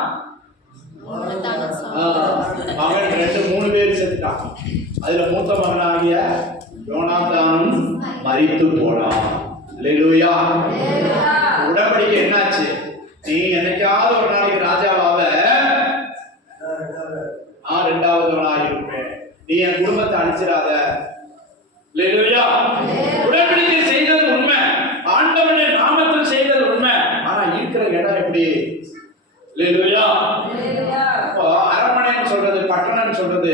மகன் 2-3 பேர் செத்துட்டான். அதுல மூத்த மகனாகிய யோனாத்தானும் மரித்து போனான். அல்லேலூயா. உடன்படிக்கை என்னாச்சு? நீ என்னைக்காவது ஒரு நாளைக்கு ராஜாவாக இரண்டாவதவனாய் இருப்பேன். நீ என் குடும்பத்தை அழிச்சிடாத. அல்லேலூயா. உடன்படிக்கை செய்தது உண்மை, ஆண்டவனுடைய நாமத்தில் செய்தது உண்மை. ஆனா இருக்கிற இடம் எப்படி? அல்லேலூயா. அப்போ அரண்மனைன்னு சொல்றது, பட்டணம்னு சொல்றது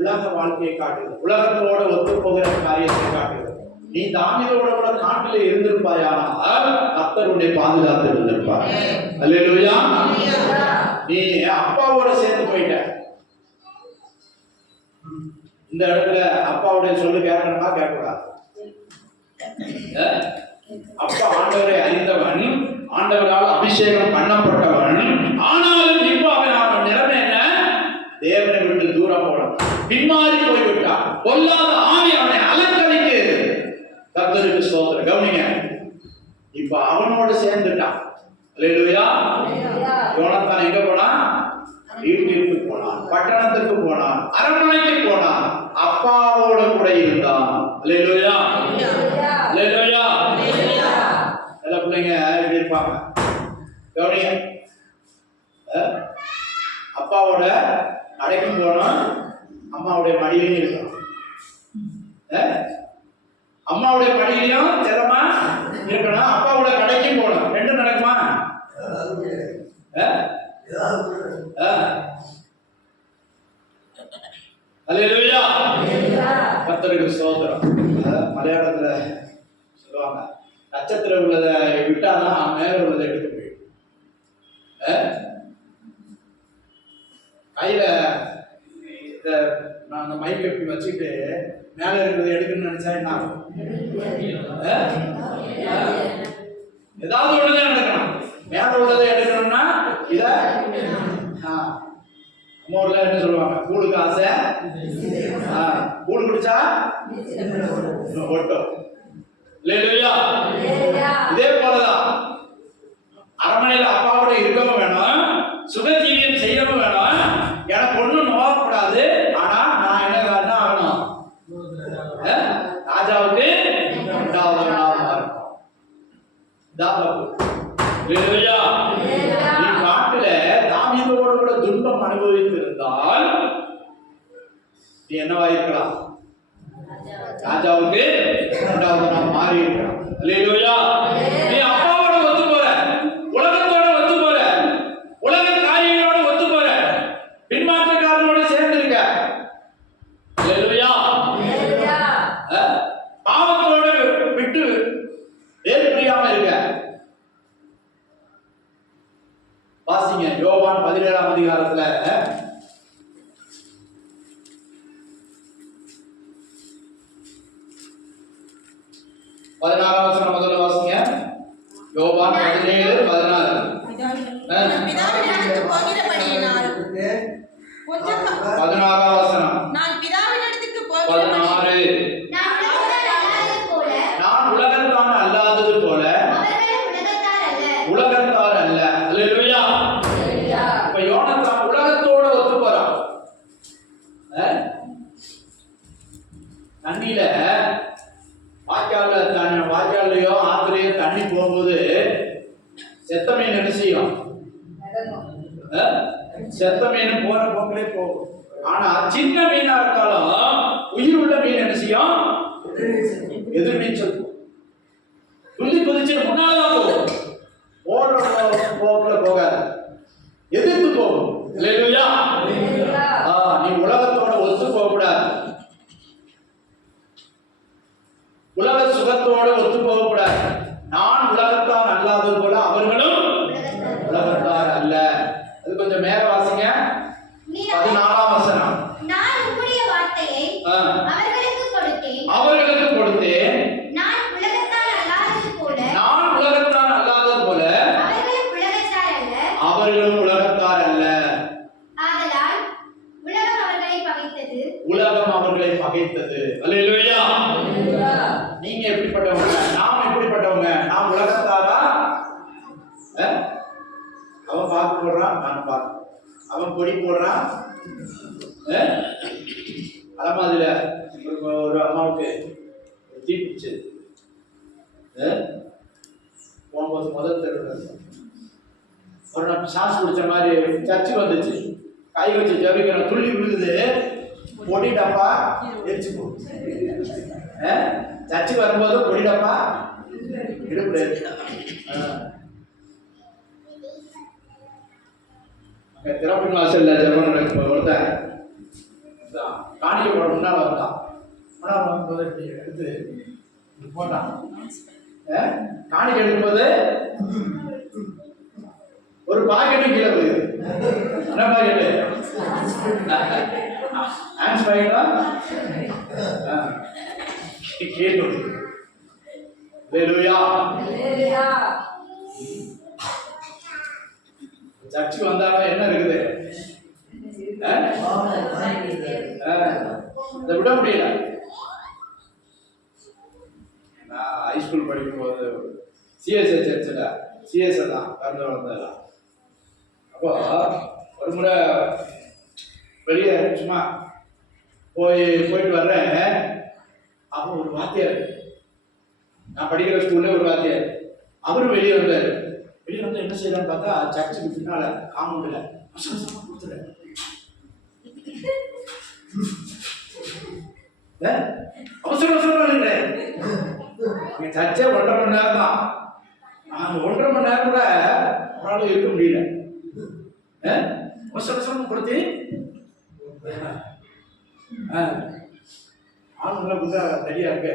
உலக வாழ்க்கையை காட்டுது, உலகத்தோட ஒத்து போகிற காரியத்தை காட்டுது. நீ தாவீதோட கூட காட்டில இருந்திருப்பாயானால் கர்த்தருடைய பாதுகாத்து இருந்திருப்பார். அல்லேலூயா. நீ அப்பாவோட சேர்ந்து போயிட்ட. இந்த இடத்துல அப்பாவுடைய சொல்லு கேட்கணுமா கேட்கக்கூடாது? அப்பா ஆண்டவரை அறிந்தவன், ஆண்டவரால் அபிஷேகம் பண்ணப்பட்டவன். ஆனாலும் இப்போ அவன் நிலைமை என்ன? தேவனை விட்டு தூரம் போனான், பின்மாறி போய்விட்டான். பொல்லாத ஆவி அவனை அலங்கரிக்கு. கர்த்தருக்கு ஸ்தோத்திரம். கவனிங்க, இப்ப அவனோடு சேர்ந்துட்டான். அல்லேலூயா. யோனத்தான் எங்க போனான்? வீட்டிற்கு போனான், பட்டணத்துக்கு போனான், அரண்மனைக்கு போனான், அப்பாவோட கூட இருந்தான். அல்லேலூயா. அல்லேலூயா. எல்லா பிள்ளைங்க எப்படி இருப்பாங்க? கவனிங்க, அப்பாவோட அடைக்கும் போனோம், அம்மாவுடைய மடியிலையும் இருக்கும். அம்மாவுடைய மடியிலையும் செல்லமா இருக்கணும், அப்பாவோட கடைக்கும் போகணும். ரெண்டும் நடக்குமா? அல்லேலூயா. கர்த்தருக்கு ஸ்தோத்திரம். மலையாளத்துல சொல்லுவாங்க, நட்சத்திரம் உள்ளதை விட்டாதான் மேல உள்ளதை எடுக்க முடியும். கையில அந்த மைக் எப்படி வச்சுட்டு மேல இருக்கிறத எடுக்கணும்னு நினைச்சா என்ன ஆகும்? ஏதாவது ஒண்ணுதான் எடுக்கணும். மேல உள்ளதை எடுக்கணும்னா இத அம்மா ஊர்ல என்ன சொல்லுவாங்க? கூழுக்கு ஆசை, கூழ் குடிச்சா ஒட்டும். இல்லையா? இதே போலதான் அரண்மனையில அப்பாவோட இருக்கவும் வேணும், சுகஜீவியம் செய்யவும் வேணும். எனக்கு ஒண்ணும் நோகக்கூடாது. ஆனா நான் என்ன ஆகணும்? ராஜாவுக்கு இரண்டாவது நாமமா இருக்கும். இல்லையா? நீ காட்டுல தாவீதோட கூட துன்பம் அனுபவித்து இருந்தால் நீ என்னவாயிருக்கலாம்? ராஜாவுக்கு இரண்டாவது நாம் மாறி இருக்கலாம். அல்லேலூயா. நீ அப்பாவோட ஒத்து போற, உலகத்தோட ஒத்து போற, உலக காரியங்களோட ஒத்து போற, பின்மாற்றக்காரனோட சேர்ந்து இருக்க. அல்லேலூயா. பாவத்தோட விட்டு வேறு பிரியாம இருக்க. வாசிங்க யோவான் 17ஆம் அதிகாரத்துல 16ஆம் வசனம் முதல்ல வாசிங்க. யோவான் 17:16. பிதாவினிடத்துக்கு போகிறபடியினால் கொஞ்சம் 16ஆம் வசனம். நான் பிதாவினிடத்துக்கு 16. நான் உலகத்தான் அல்லாதது போல உலகத்தார் அல்ல. அல்லேலூயா. இப்ப யோனத்தான் உலகத்தோட ஒத்து போறான். தண்ணியில வாய்க்காலையோ ஆத்துலயோ தண்ணி போகும்போது செத்த மீன் என்ன செய்யும்? செத்த மீன் போற போக்கிலே போகும். ஆனா சின்ன மீனா இருந்தாலும் உயிர் உள்ள மீன் என்ன செய்யும்? எதிர்நீச்சல் துள்ளி குதிச்சு முன்னால்தான் போகும். ஓடுற போக்குல போகாது, எதிர்த்து போகும். அல்லேலூயா. நீ உலகத்தோட ஒத்து போக கூடாது, உலக சுகத்தோட ஒத்து போக கூடாது. நான் உலகத்தார் அல்லாதது போல அவர்களும் உலகத்தார் அல்ல. அது கொஞ்சம் மேல வாசிங்க. 14ஆம் வசனம். நான் உம்முடைய வார்த்தையை அவர்களுக்கு கொடுத்தேன். நான் உலகத்தார் அல்லாதது போல அவர்களும் உலகத்தார் அல்ல. ஆதலால் உலகம் அவர்களை பகைத்தது. அல்லேலூயா. நீங்க எப்படிப்பட்டவங்க? நாம் எப்படிப்பட்டவங்க? நாம் உலகத்தாரா? அவன் பார்த்து போடுறான், நான் பார்த்து. அவன் பொடி போடுறான். அலமாதில ஒரு அம்மாவுக்கு தீப்பிச்சு போகும்போது முதல் தெருவில் ஒரு நாள் சாஸ் குடிச்ச மாதிரி சர்ச்சு வந்துச்சு. கை வச்சு ஜபிக்கிறோம், துள்ளி விழுகுது, பொடி டப்பா எரிச்சு போகுது. சர்ச்சுக்கு வரும்போது பொடி டப்பா இடுப்புல இருக்கு. திறப்பு வாசல்ல ஜெபம் நடக்கும் ஒருத்தன் காணிக்க போட முன்னால் வந்தான். முன்னால் வரும்போது இப்படி எடுத்து போட்டான். காணிக்க எடுக்கும்போது ஒரு பாக்கெட்டும் கீழே போகுது. என்ன பாக்கெட்டு? ஹேண்ட்ஸ் பாக்கெட்டா? கீழே போகுது. ஹல்லேலூயா. சர்ச்சுக்கு வந்தாலும் என்ன இருக்குது? இதை விட முடியல. நான் ஹைஸ்கூல் படிக்கும் போது சிஎஸ்ஐ சர்ச்சில் சிஎஸ்ஐ தான் கலந்து வளர்ந்ததெல்லாம். அப்போ ஒரு முறை வெளியே சும்மா போயிட்டு வர்றேன். அப்போ ஒரு வாத்தியார், நான் படிக்கிற ஸ்கூல்ல ஒரு வாத்தியார், அவரும் வெளியே வந்தார். வெளியே வந்து என்ன செய்யறான்னு பார்த்தா சர்ச்சுக்கு பின்னால காம்பவுண்ட்ல கொடுத்துட்டேன். அவசர அவசரம் சர்ச்சே 1.5 மணி நேரம் தான். அந்த 1.5 மணி நேரம் கூட அவரால் இருக்க முடியல. அவசர அவசரம் கொடுத்து ஆளுங்களை கூட தனியா இருக்கு.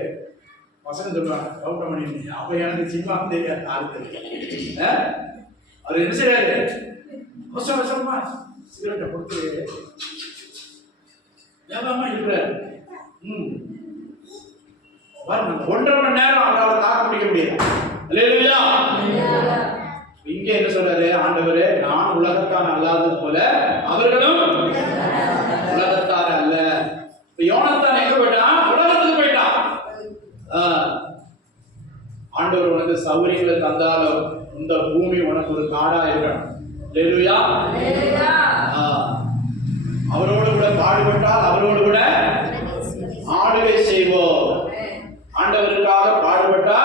பசங்க சொல்லுவாங்க கவுண்டர் பண்ணி, அப்ப எனக்கு சினிமா தெரியாது ஆளுக்கு. அவர் என்ன செய்யறாரு? அவசர அவசரமா சிகரெட்டை கொடுத்து ஞாபகமா இருக்கிறார். பாருங்க, 1.5 மணி நேரம் அவரால் தாக்கு பிடிக்க முடியல. அல்லேலூயா. இங்க என்ன சொல்றாரு ஆண்டவரே? நான் உலகத்தான் அல்லாதது போல அவர்களும் உலகத்தார் அல்ல. யோனத்தான் எங்க போயிட்டான்? உலகத்துக்கு போயிட்டான். ஆண்டவர் உனக்கு சௌகரியங்களை தந்தாலும் இந்த பூமி உனக்கு ஒரு காடா இருக்கணும். அல்லேலூயா. அவரோடு கூட பாடுபட்டால் அவரோடு கூட ஆளுகை செய்வோம். ஆண்டவருக்காக பாடுபட்டா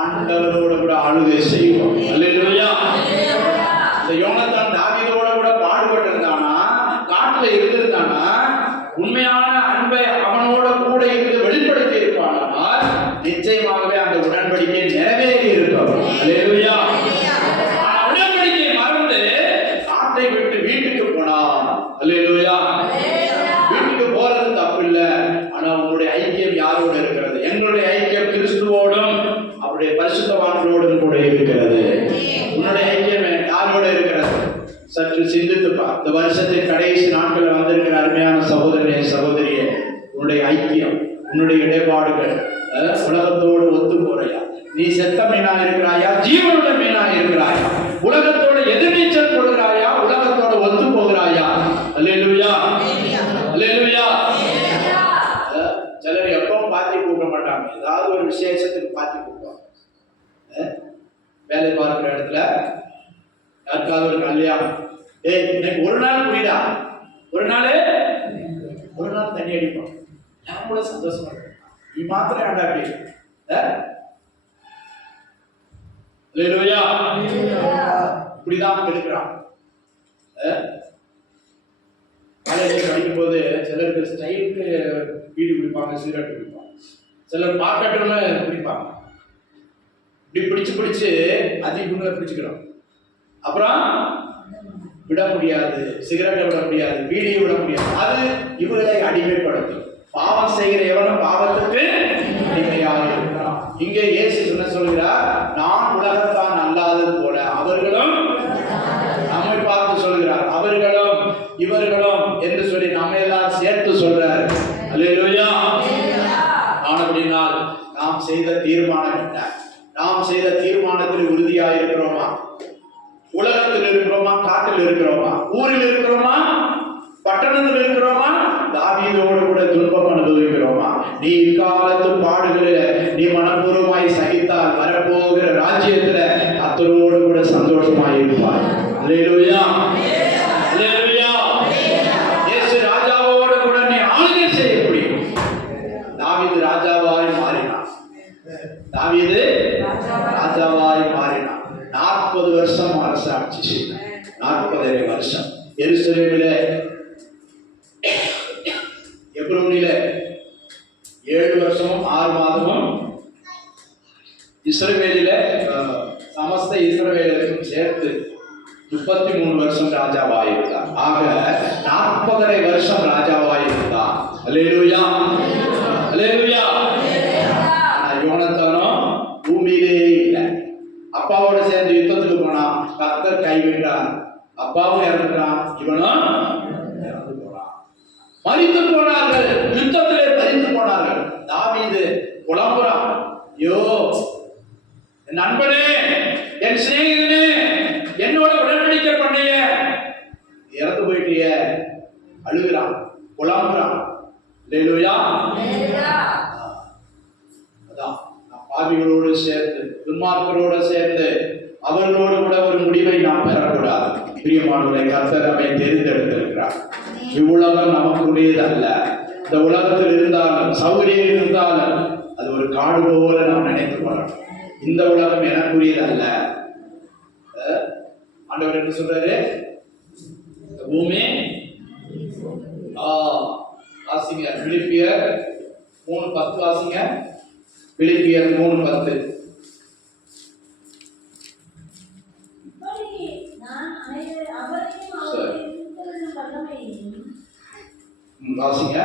ஆண்டவரோடு கூட ஆளுகை செய்வோம். அல்லேலூயா. இந்த யோனத்தான் தாவீதோட கூட பாடுபட்டு இருந்தானா, காட்டுல இருந்திருந்தானா, உண்மையான அன்பை அவனோட கூட இருந்து வெளிப்படுத்தி இருப்பானால் நிச்சயமாகவே அந்த உடன்படிக்கை நிறைவேறி இருக்கும். அல்லேலூயா. உடன்படிக்கை மறந்து காட்டை விட்டு வீட்டுக்கு போனான். அல்லேலூயா. வீட்டுக்கு போறது தப்பு இல்லை. ஆனா உங்களுடைய ஐக்கியம் யாரோடு இருக்கிறது? எங்களுடைய ஐக்கியம் கிறிஸ்துவோடும் அவருடைய பரிசுத்தவான்களோடும் கூட இருக்கிறது. உன்னுடைய ஐக்கியம் யாரோடு இருக்கிறது? சற்று சிந்தித்துப்பா. இந்த வருஷத்தின் கடைசி நாட்களில் வந்திருக்கிற அருமையான சகோதரனே சகோதரியே, உன்னுடைய ஐக்கியம், உன்னுடைய இடைப்பாடுகள் உலகத்தோடு ஒத்து போறையா? நீ செத்த மீனா இருக்கிறாயா? ஜீவனுள்ள மீனா இருக்கிறாயா? உலகத்தோட எதிர்நீச்சல் போடுகிறாயா? உலகத்தோட ஒத்து போகிறாயா? அல்லேலூயா. அல்லேலூயா. சிலர் எப்பவும் பார்ட்டி கூப்பிட மாட்டாங்க, ஏதாவது ஒரு விசேஷத்துக்கு பார்ட்டி கூப்பிடுவாங்க. வேலை பார்க்கிற இடத்துல யாருக்காவது ஒரு கல்யாணம், இன்னைக்கு ஒரு நாள் குடிடா, ஒரு நாள் தண்ணி அடிப்போம், நான் கூட சந்தோஷமா இருக்கும். நீ மாத்திரம் ஆண்டா அப்படி. அல்லேலூயா. இப்படிதான் எடுக்கிறான். காலேஜில் படிக்கும் போது சிலருக்கு ஸ்டைலுக்கு பீடி குடிப்பாங்க, சிகரெட் குடிப்பாங்க. சிலர் பாக்கெட்டுன்னு குடிப்பாங்க. இப்படி பிடிச்சு அதிகமாக பிடிச்சுக்கிறோம். அப்புறம் விட முடியாது, சிகரெட்டை விட முடியாது, பீடியை விட முடியாது. அது இவர்களை அடிமைப்படுத்தும். பாவம் செய்கிற எவனும் பாவத்துக்கு அடிமையாக இருக்கிறான். இங்கே இயேசு என்ன சொல்கிறார்? நான் உலகத்தான் அல்லாதது போல அவர்களும், நம்மை பார்த்து சொல்கிறார், அவர்களும் இவர்களும் என்று சொல்லி நம்ம எல்லாம் சேர்த்து சொல்றார். அல்லேலூயா. அப்படினால் நாம் செய்த தீர்மானம் என்ன? நாம் செய்த தீர்மானத்தில் உறுதியாக இருக்கிறோமா? உலகத்தில் இருக்கிறோமா? காட்டில் இருக்கிறோமா? ஊரில் இருக்கிறோமா? பட்டணத்தில் இருக்கிறோமா? தாவீதோடு கூட துன்பம் அனுபவிக்கிறோமா? நீ இக்காலத்து பாடுகிற, நீ மனப்பூர்வமாய் சகித்தால் வரப்போகிற ராஜ்யத்துல அத்தரோடு கூட சந்தோஷமாய் இருப்பார். அல்லேலூயா. அல்லேலூயா. இயேசு ராஜாவோடு கூட நீ ஆளுகை செய்ய முடியும். தாவீது ராஜாவாய் மாறினான். தாவீது ராஜாவாய் மாறினான். 40 வருஷம் அரசாட்சி செய்தார். 40 வருஷம் எருசலேமிலே எப்ரோனில 7 வருஷமும் 6 மாதமும் இஸ்ரவேலில சமஸ்த இஸ்ரவேலுக்கும் சேர்த்து 33 வருஷம் ராஜாவாயிருந்தார். ஆக 40 வருஷம் ராஜாவாயிருந்தார். அல்லேலூயா, அல்லேலூயா. யோனத்தானோ பூமியிலே இல்லை. அப்பாவோட சேர்ந்து யுத்தத்துக்கு போனா கர்த்தர் கைவிட்டார். அப்பாவும் இறந்துட்டான், இவனும் இறந்து போனான். மரித்து போனார்கள், யுத்தத்திலே மரித்து போனார்கள். தாவீது புலம்புறான், ஐயோ என் நண்பனே, என் சிநேகிதனே, என்னோட உடன்படிக்கை பண்ணிய இறந்து போயிட்டிய, அழுகிறான், புலம்புறான். அல்லேலூயா. அதான் பாவிகளோடு சேர்ந்து துன்மார்க்கரோடு சேர்ந்து அவர்களோடு கூட ஒரு முடிவை நாம் பெறக்கூடாது. பிரியமானவரை, கர்த்தர் நம்மை தெரிந்தெடுத்திருக்கிறார். இவ்வுலகம் நமக்குரியது அல்ல. இந்த உலகத்தில் இருந்தாலும் சௌகரியம் இருந்தாலும் அது ஒரு காடு போல நாம் நினைத்து கொள்ளணும். இந்த உலகம் எனக்குரியது அல்ல. ஆண்டவர் என்ன சொல்றாரு? இந்த பூமி வாசிங்க, பிலிப்பியர் 3:10 வாசிங்க. பிலிப்பியர் 3:10. வாசிங்க.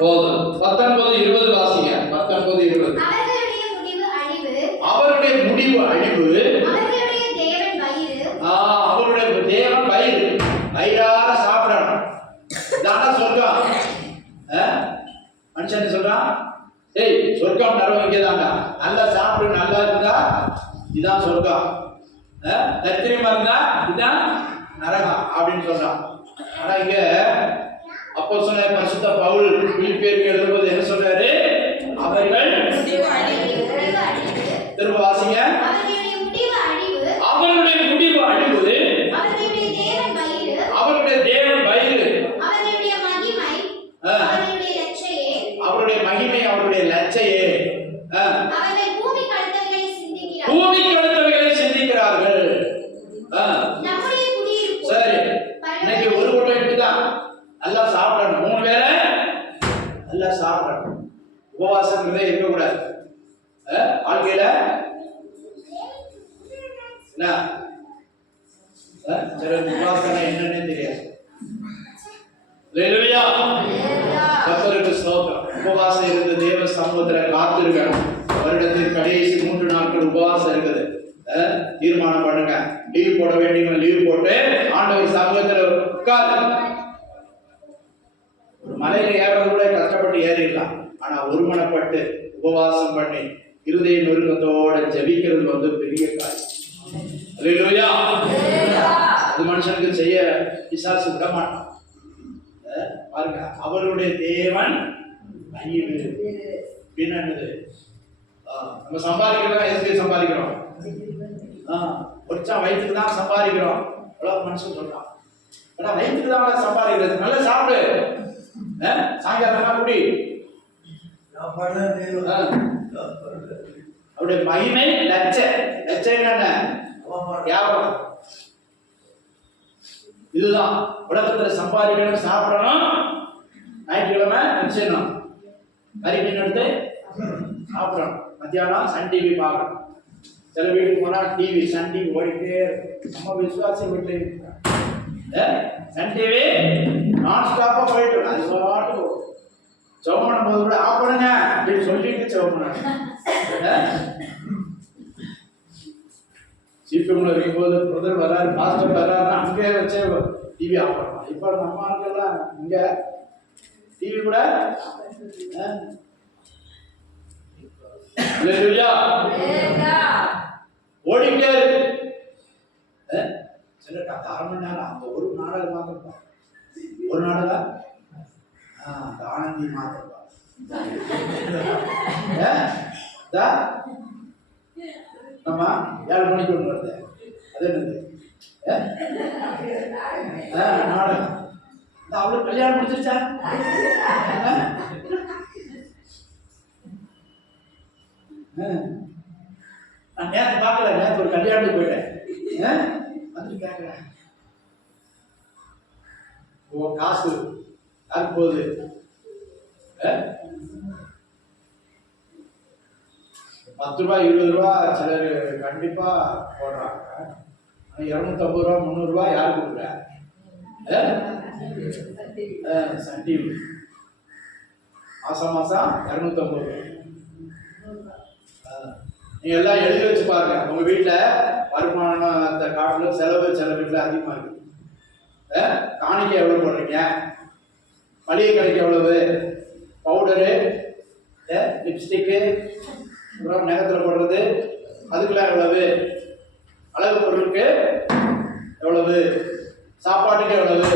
போதும். 19:20 வாசிங்க. 19:20. அவருடைய முடிவு அழிவு, அவருடைய தேவன் வயிறு, வயிறார சாப்பிடணும். இதான் சொர்க்கம். மனுஷன் சொல்றான், ஏய் சொர்க்கம் நரகம் இங்கேதான்டா, நல்லா சாப்பிடு, நல்லா இருந்தா இதான் சொர்க்கம், தத்திரியமா இருந்தா இதான் நரகம் அப்படின்னு சொல்றான். ஆனா இங்க அப்போஸ்தலனாகிய பரிசுத்த பவுல் பிலிப்பியருக்கு எழுதும்போது என்ன சொல்றாரு? அவர்கள் திரும்ப வாசிங்க. அவருடைய முடிவு அழிவு, அவருடைய தேவன் வயிறு, அவருடைய மகிமை, அவருடைய லட்சையே. பூமிக்கு அடுத்தவைகளை சிந்திக்கிறார்கள். சரி, இன்னைக்கு ஒரு கூட்டம் இப்படிதான், நல்லா சாப்பிடணும், 3 வேளை நல்லா சாப்பிடணும், உபவாசங்கிறதே இருக்கக்கூடாது. வாழ்க்கையில என்ன சில உபவாசம் என்னன்னு தெரியாது. கர்த்தருக்கு ஸ்தோத்திரம். உபவாசம் இருந்து தேவ சமூகத்துல காத்திருக்கணும். வருடத்தின் கடைசி 3 நாட்கள் உபவாசம் இருக்குது. தீர்மானம் பண்ணுங்க, லீவ் போட வேண்டியவங்க லீவ் போட்டு ஆண்டவர் சமூகத்துல உட்காரு. ஒரு மலையில ஏறது கூட கஷ்டப்பட்டு ஏறிடலாம். ஆனா ஒருமனப்பட்டு உபவாசம் பண்ணி இருதய நொறுக்கத்தோட ஜெபிக்கிறது வந்து பெரிய காரியம். அல்லேலூயா. அது மனுஷனுக்கு செய்ய பிசாசு விட மாட்டான். பாருங்க, அவருடைய தேவன் வயிறு பின்னது. நம்ம சம்பாதிக்கிறோம், எதுக்கு சம்பாதிக்கிறோம்? ஒருச்சா வயிற்றுக்கு தான் சம்பாதிக்கிறோம். அவ்வளவு மனுஷன் சொல்றான், ஆனா வயிற்றுக்கு தான் சம்பாதிக்கிறது. நல்லா சாப்பிடு, சாயங்காலம் குடி. அவருடைய மகிமை லட்சம் என்ன? வியாபாரம். இதுதான் உலகத்துல சம்பாதிக்கணும், சாப்பிடணும், ஞாயிற்றுக்கிழமை நிச்சயம் கறி மீன் எடுத்து சாப்பிடணும், மத்தியானம் சன் டிவி பார்க்கணும். சில வீட்டுக்கு போனா டிவி சன் டிவி ஓடிட்டே இருக்கு. நம்ம விசுவாசி வீட்டுல சன் டிவி நான் ஸ்டாப்பா போயிட்டு அது பாட்டு ஜெபம் பண்ணும்போது கூட ஆஃப் பண்ணுங்க அப்படின்னு சொல்லிட்டு ஜெபம் பண்ணாங்க. சீக்கிரம்ல இருக்கும்போது பிரதர் வராரு, பாஸ்டர் வராரு, அங்கே வச்சே டிவி ஆஃப் பண்ணலாம். இப்போ நம்ம ஆட்கள்லாம் இங்க டிவி கூட ஓடிட்டே இருக்கு. சில 1/2 மணி நேரம் அந்த ஒரு நாடகம் மாத்திரம், ஒரு நாடகம் அந்த ஆனந்தி மாத்திரம் நம்ம 7 மணிக்கு ஒன்று வருது. அது என்னது நாடகம். அவளுக்கு கல்யாணம் முடிச்சிருச்சா? நான் நேற்று பார்க்கல, நேற்று ஒரு கல்யாணத்துக்கு போயிட்டேன். வந்து கேட்குறேன், ஓ காசு யாருக்கு போகுது? ₹10 ₹20 சிலர் கண்டிப்பா போடுறாங்க. ஆனால் ₹250 ₹300 யாருக்கு கொடுக்குற? சன் டிவி மாசம் மாசம் ₹250. நீங்க எல்லாம் எழுதி வச்சு பாருங்க, உங்க வீட்டுல வருமானத்தை காட்டிலும் செலவு சில வீட்டுல அதிகமா இருக்கு. காணிக்கை எவ்வளவு போடுறீங்க? மளிகை கடைக்கு எவ்வளவு? பவுடரு, லிப்ஸ்டிக்கு, அப்புறம் நகத்துல போடுறது அதுக்கெல்லாம் எவ்வளவு? அழகு பொருளுக்கு எவ்வளவு? சாப்பாட்டுக்கு எவ்வளவு?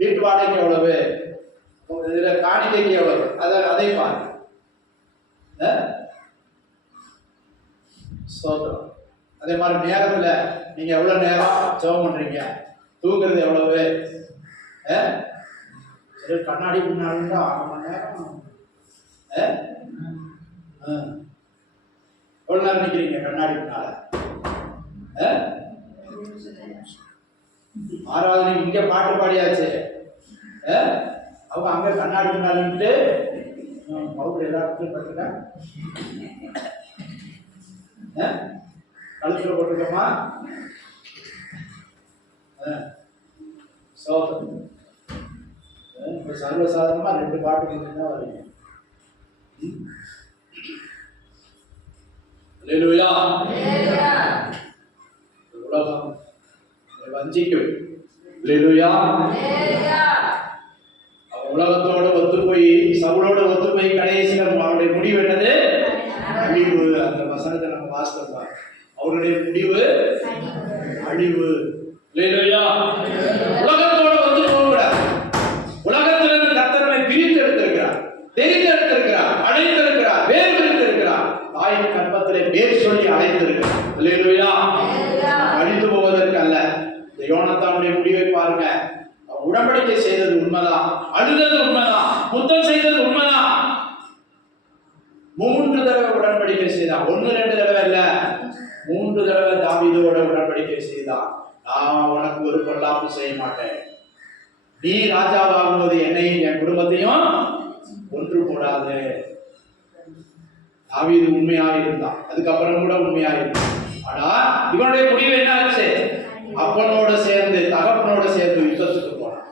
வீட்டு வாடகைக்கு எவ்வளவு? இதுல காணிக்கைக்கு எவ்வளவு? அதை பாருங்க. ஸ்தோத்திரம். அதே மாதிரி நேரத்துல நீங்க எவ்வளவு நேரம் ஜெபம் பண்றீங்க? தூங்குறது எவ்வளவு? சரி, கண்ணாடி முன்னாடி 1/2 மணி நேரம். எவ்வளவு நேரம் நிக்கிறீங்க கண்ணாடி முன்னால? ஆராதனை இங்க பாட்டு பாடியாச்சு, அவங்க அங்க கண்ணாடி முன்னாடிட்டு பவுடர் எல்லாத்துக்கும் பட்டுக்க கழுத்துல போட்டுக்கோமா. இப்ப சர்வசாதாரணமா 2 பாட்டு தான் வரீங்க. அல்லேலூயா. உலகம் வஞ்சிக்கும். அல்லேலூயா. உலகத்தோட ஒத்து போய் சவுளோட ஒத்து போய் கடைசியில் அவருடைய முடிவு என்னது? அழிவு. அந்த வசனத்தை நம்ம வாசித்தோம். அவருடைய முடிவு அழிவு. அல்லேலூயா. உலகத்தோட ஒத்து போக கூடாது. உலகத்திலிருந்து கர்த்தரை பிரித்து எடுத்திருக்கிறார், தெரிந்து எடுத்திருக்கிறார், அழைத்திருக்கிறார், வேறு பிரித்திருக்கிறார். தாயின் கற்பத்திலே பேர் சொல்லி அழைத்திருக்கிறார். அல்லேலூயா. அழிந்து போவதற்கு அல்ல. இந்த யோனத்தானுடைய முடிவை பாருங்க. உடன்படிக்கை செய்தது உண்மைதான், அழுதது உண்மைதான், முத்தம் செய்தது உண்மைதான். 3 தடவை உடன்படிக்கை செய்தான். 1 2 தடவை இல்ல, 3 தடவை தாவீதோட உடன்படிக்கை செய்தான். நான் உனக்கு ஒரு பொல்லாப்பு செய்ய மாட்டேன், நீ ராஜாவாகுவது என்னையும் என் குடும்பத்தையும் ஒன்று போடாது. தாவீது உண்மையாக இருந்தான், அதுக்கப்புறம் கூட உண்மையாக இருந்தான். ஆனா இவனுடைய முடிவு என்ன ஆச்சு? அப்பனோட சேர்ந்து தகப்பனோட சேர்ந்து யுத்தத்துக்கு போனான்.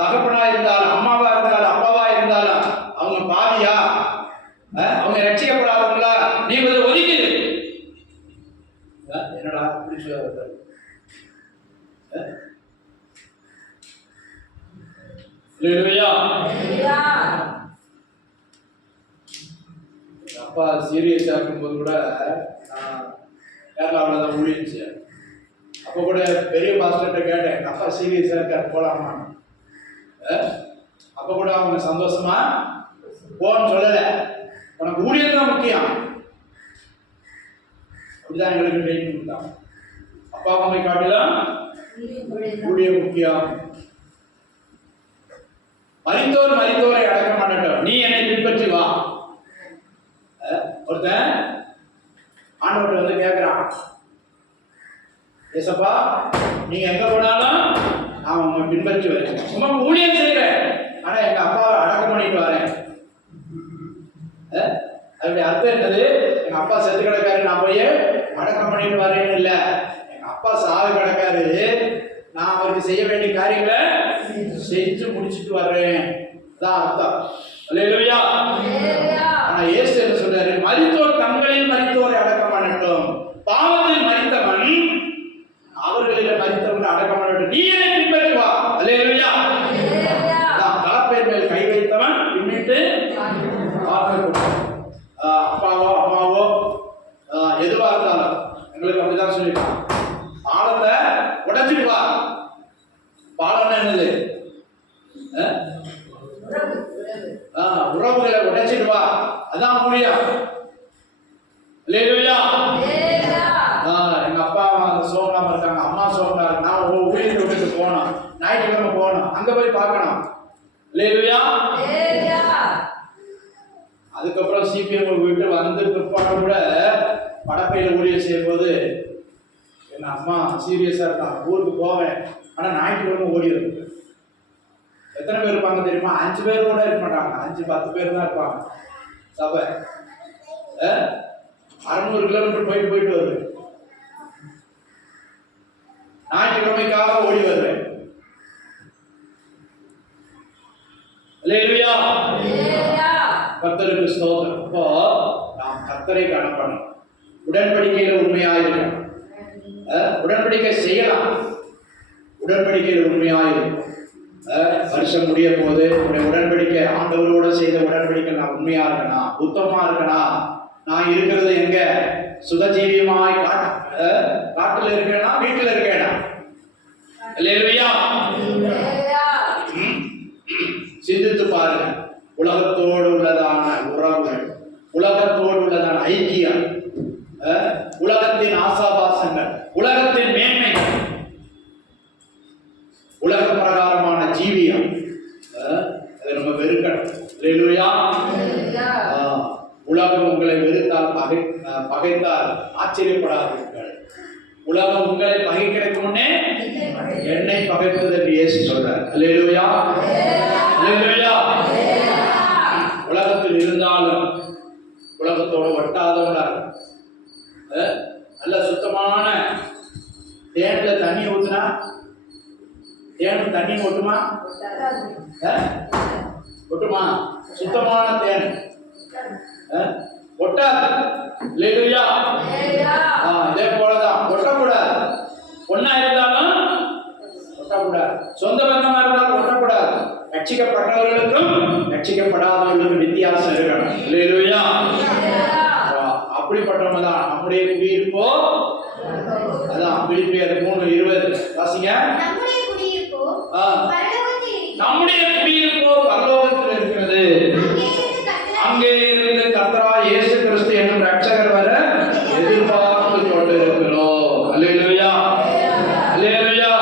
தகப்பனா இருந்தாலும் அம்மாவா இருந்தாலும் அப்பாவா இருந்தாலும் அவங்க பாவியா? அவங்க ரட்சிக்கப்படாதவங்களா? நீ ஒதுக்கிடு. என்னடா அப்பா சீரியஸா இருக்கும்போது கூட கேரளாவில் தான் ஊழிச்சு. அப்போ கூட பெரிய பாஸ்டர்கிட்ட கேட்டேன், எங்கள் அப்பா சீரியஸா இருக்கார் போலாமா? அப்போ கூட அவங்க சந்தோஷமா போன்னு சொல்லலை, உனக்கு ஊழியம் தான் முக்கியம். அப்படிதான் எங்களுக்கு ட்ரைனிங் கொடுத்தாங்க. அப்பா அம்மை காட்டிலும் ஊழியம் முக்கியம். மரித்தோரை அடக்க மாட்டோம், நீ என்னை பின்பற்றி வா. ஒருத்தன் ஆண்டவர்கிட்ட வந்து கேட்கிறான், ஏசப்பா நீங்க எங்க போனாலும் நான் உங்க பின்பற்றி வரேன், உங்க ஊழியம் செய்யறேன், ஆனா எங்க அப்பாவை அடக்கம் பண்ணிட்டு வரேன். அதனுடைய அர்த்தம் என்னது? எங்க அப்பா செத்து கிடக்காரு, நான் போய் அடக்கம் பண்ணிட்டு வரேன்னு இல்ல, எங்க அப்பா சாவு கிடக்காரு, நான் அவருக்கு செய்ய வேண்டிய காரியங்களை செஞ்சு முடிச்சுட்டு வர்றேன். அதான் அர்த்தம். அல்லேலூயா. ஆனா இயேசு என்ன சொல்றாரு? மரித்தோர் தங்களில் மரித்தோரை அடக்கம் பண்ணட்டும், பாவத்தில் மரித்தவன் அவர்களில் மரித்தவர்கள் அடக்கம் பண்ணட்டும், நீ என்னை பின்பற்றி வா. அல்லேலூயா. கலப்பையின் மேல் கை வைத்தவன் பின்னிட்டு அப்பாவோ அம்மாவோ எதுவா இருந்தாலும் எங்களுக்கு அப்படிதான் சொல்லிட்டான், பாலத்தை உடைச்சிட்டு வா. பாலம் என்னது? உறவுகளை உடைச்சிட்டு வா, அதான் முடியும். அல்லேலூயா. எங்க அப்பா சோகமா இருக்காங்க, அம்மா சோகமா இருக்கு, நான் ஊழியத்தை விட்டுட்டு போகணும், ஞாயிற்றுக்கிழமை போகணும், அங்க போய் பார்க்கணும். அல்லேலூயா. அதுக்கப்புறம் சிபிஎம் விட்டு வந்து பிற்பாடு கூட படப்பையில் ஊழியர் செய்யும்போது எங்க அம்மா சீரியஸா இருக்காங்க, ஊருக்கு போவேன் ஆனா ஞாயிற்றுக்கிழமை ஓடி இருக்கு. எத்தனை பேர் இருப்பாங்க தெரியுமா? 5 பேர் கூட இருக்க மாட்டாங்க, 5-10 பேர் தான் இருப்பாங்க. சபை 600 கிலோமீட்டர் போயிட்டு வருவேன். ஞாயிற்றுக்கிழமைக்காக ஓடி வருவேன். அல்லேலூயா, கர்த்தருக்கு ஸ்தோத்திரம். அப்போ நாம் கர்த்தரை காணப்படணும், உடன்படிக்கையில உண்மையாயிருக்கணும். உடன்படிக்கை செய்யலாம், உடன்படிக்கையில் உண்மையாயிருக்கும். வருஷம் முடிய போது உடைய உடன்படிக்கை, ஆண்டவரோட செய்த உடன்படிக்கை நான் உண்மையா இருக்கனா, உத்தமமா இருக்கனா, நான் இருக்கிறது எங்க? சுகஜீவியமாய் காட்டுல இருக்கேனா, வீட்டுல இருக்கேனா? அல்லேலூயா. சிந்தித்து பாருங்க. உலகத்தோடு உள்ளதான உறவுகள், உலகத்தோடு உள்ளதான ஐக்கியம், உலகத்தின் ஆசாபாசங்கள், உலகத்தின் மேன்மைகள், உலக பிரகாரமான ஜீவியம், அதை நம்ம வெறுக்கணும். அல்லேலூயா. உலகம் உங்களை வெறுத்தால் பகைத்தால் ஆச்சரியப்படாதீர்கள். உலகம் உங்களை பகைக்கிறதுக்கு முன்னே என்னை பகைப்பதற்கு இயேசு சொல்றார். அல்லேலூயா, அல்லேலூயா. உலகத்தில் இருந்தாலும் உலகத்தோட ஒட்டாதவங்களா நல்ல சுத்தமான தேன்ல தண்ணி ஊத்துனா தேன் தண்ணி ஒட்டுமா? ஒட்டுமா? சுத்தமான தேன் ஒட்டாது. அல்லேலூயா. இதே போலதான் ஒட்டக்கூடாது. ஒன்னா இருந்தாலும் ஒட்டக்கூடாது. சொந்த பந்தமா இருந்தாலும் ஒட்டக்கூடாது. ரட்சிக்கப்பட்டவர்களுக்கும் ரட்சிக்கப்படாதவர்களுக்கும் வித்தியாசம் இருக்கணும். அல்லேலூயா. அப்படிப்பட்டவங்க தான் நம்முடைய குடியிருப்போ. அதான் பிலிப்பியர் 3:20 வாசிங்க. நம்முடைய குடியிருப்போ பரலோகத்தில் இருக்கிறது, அங்கே இருந்து கர்த்தராகிய இயேசு கிறிஸ்து என்னும் ரட்சகர் வர எதிர்பார்த்து கொண்டிருக்கிறோம். அல்லேலூயா, அல்லேலூயா.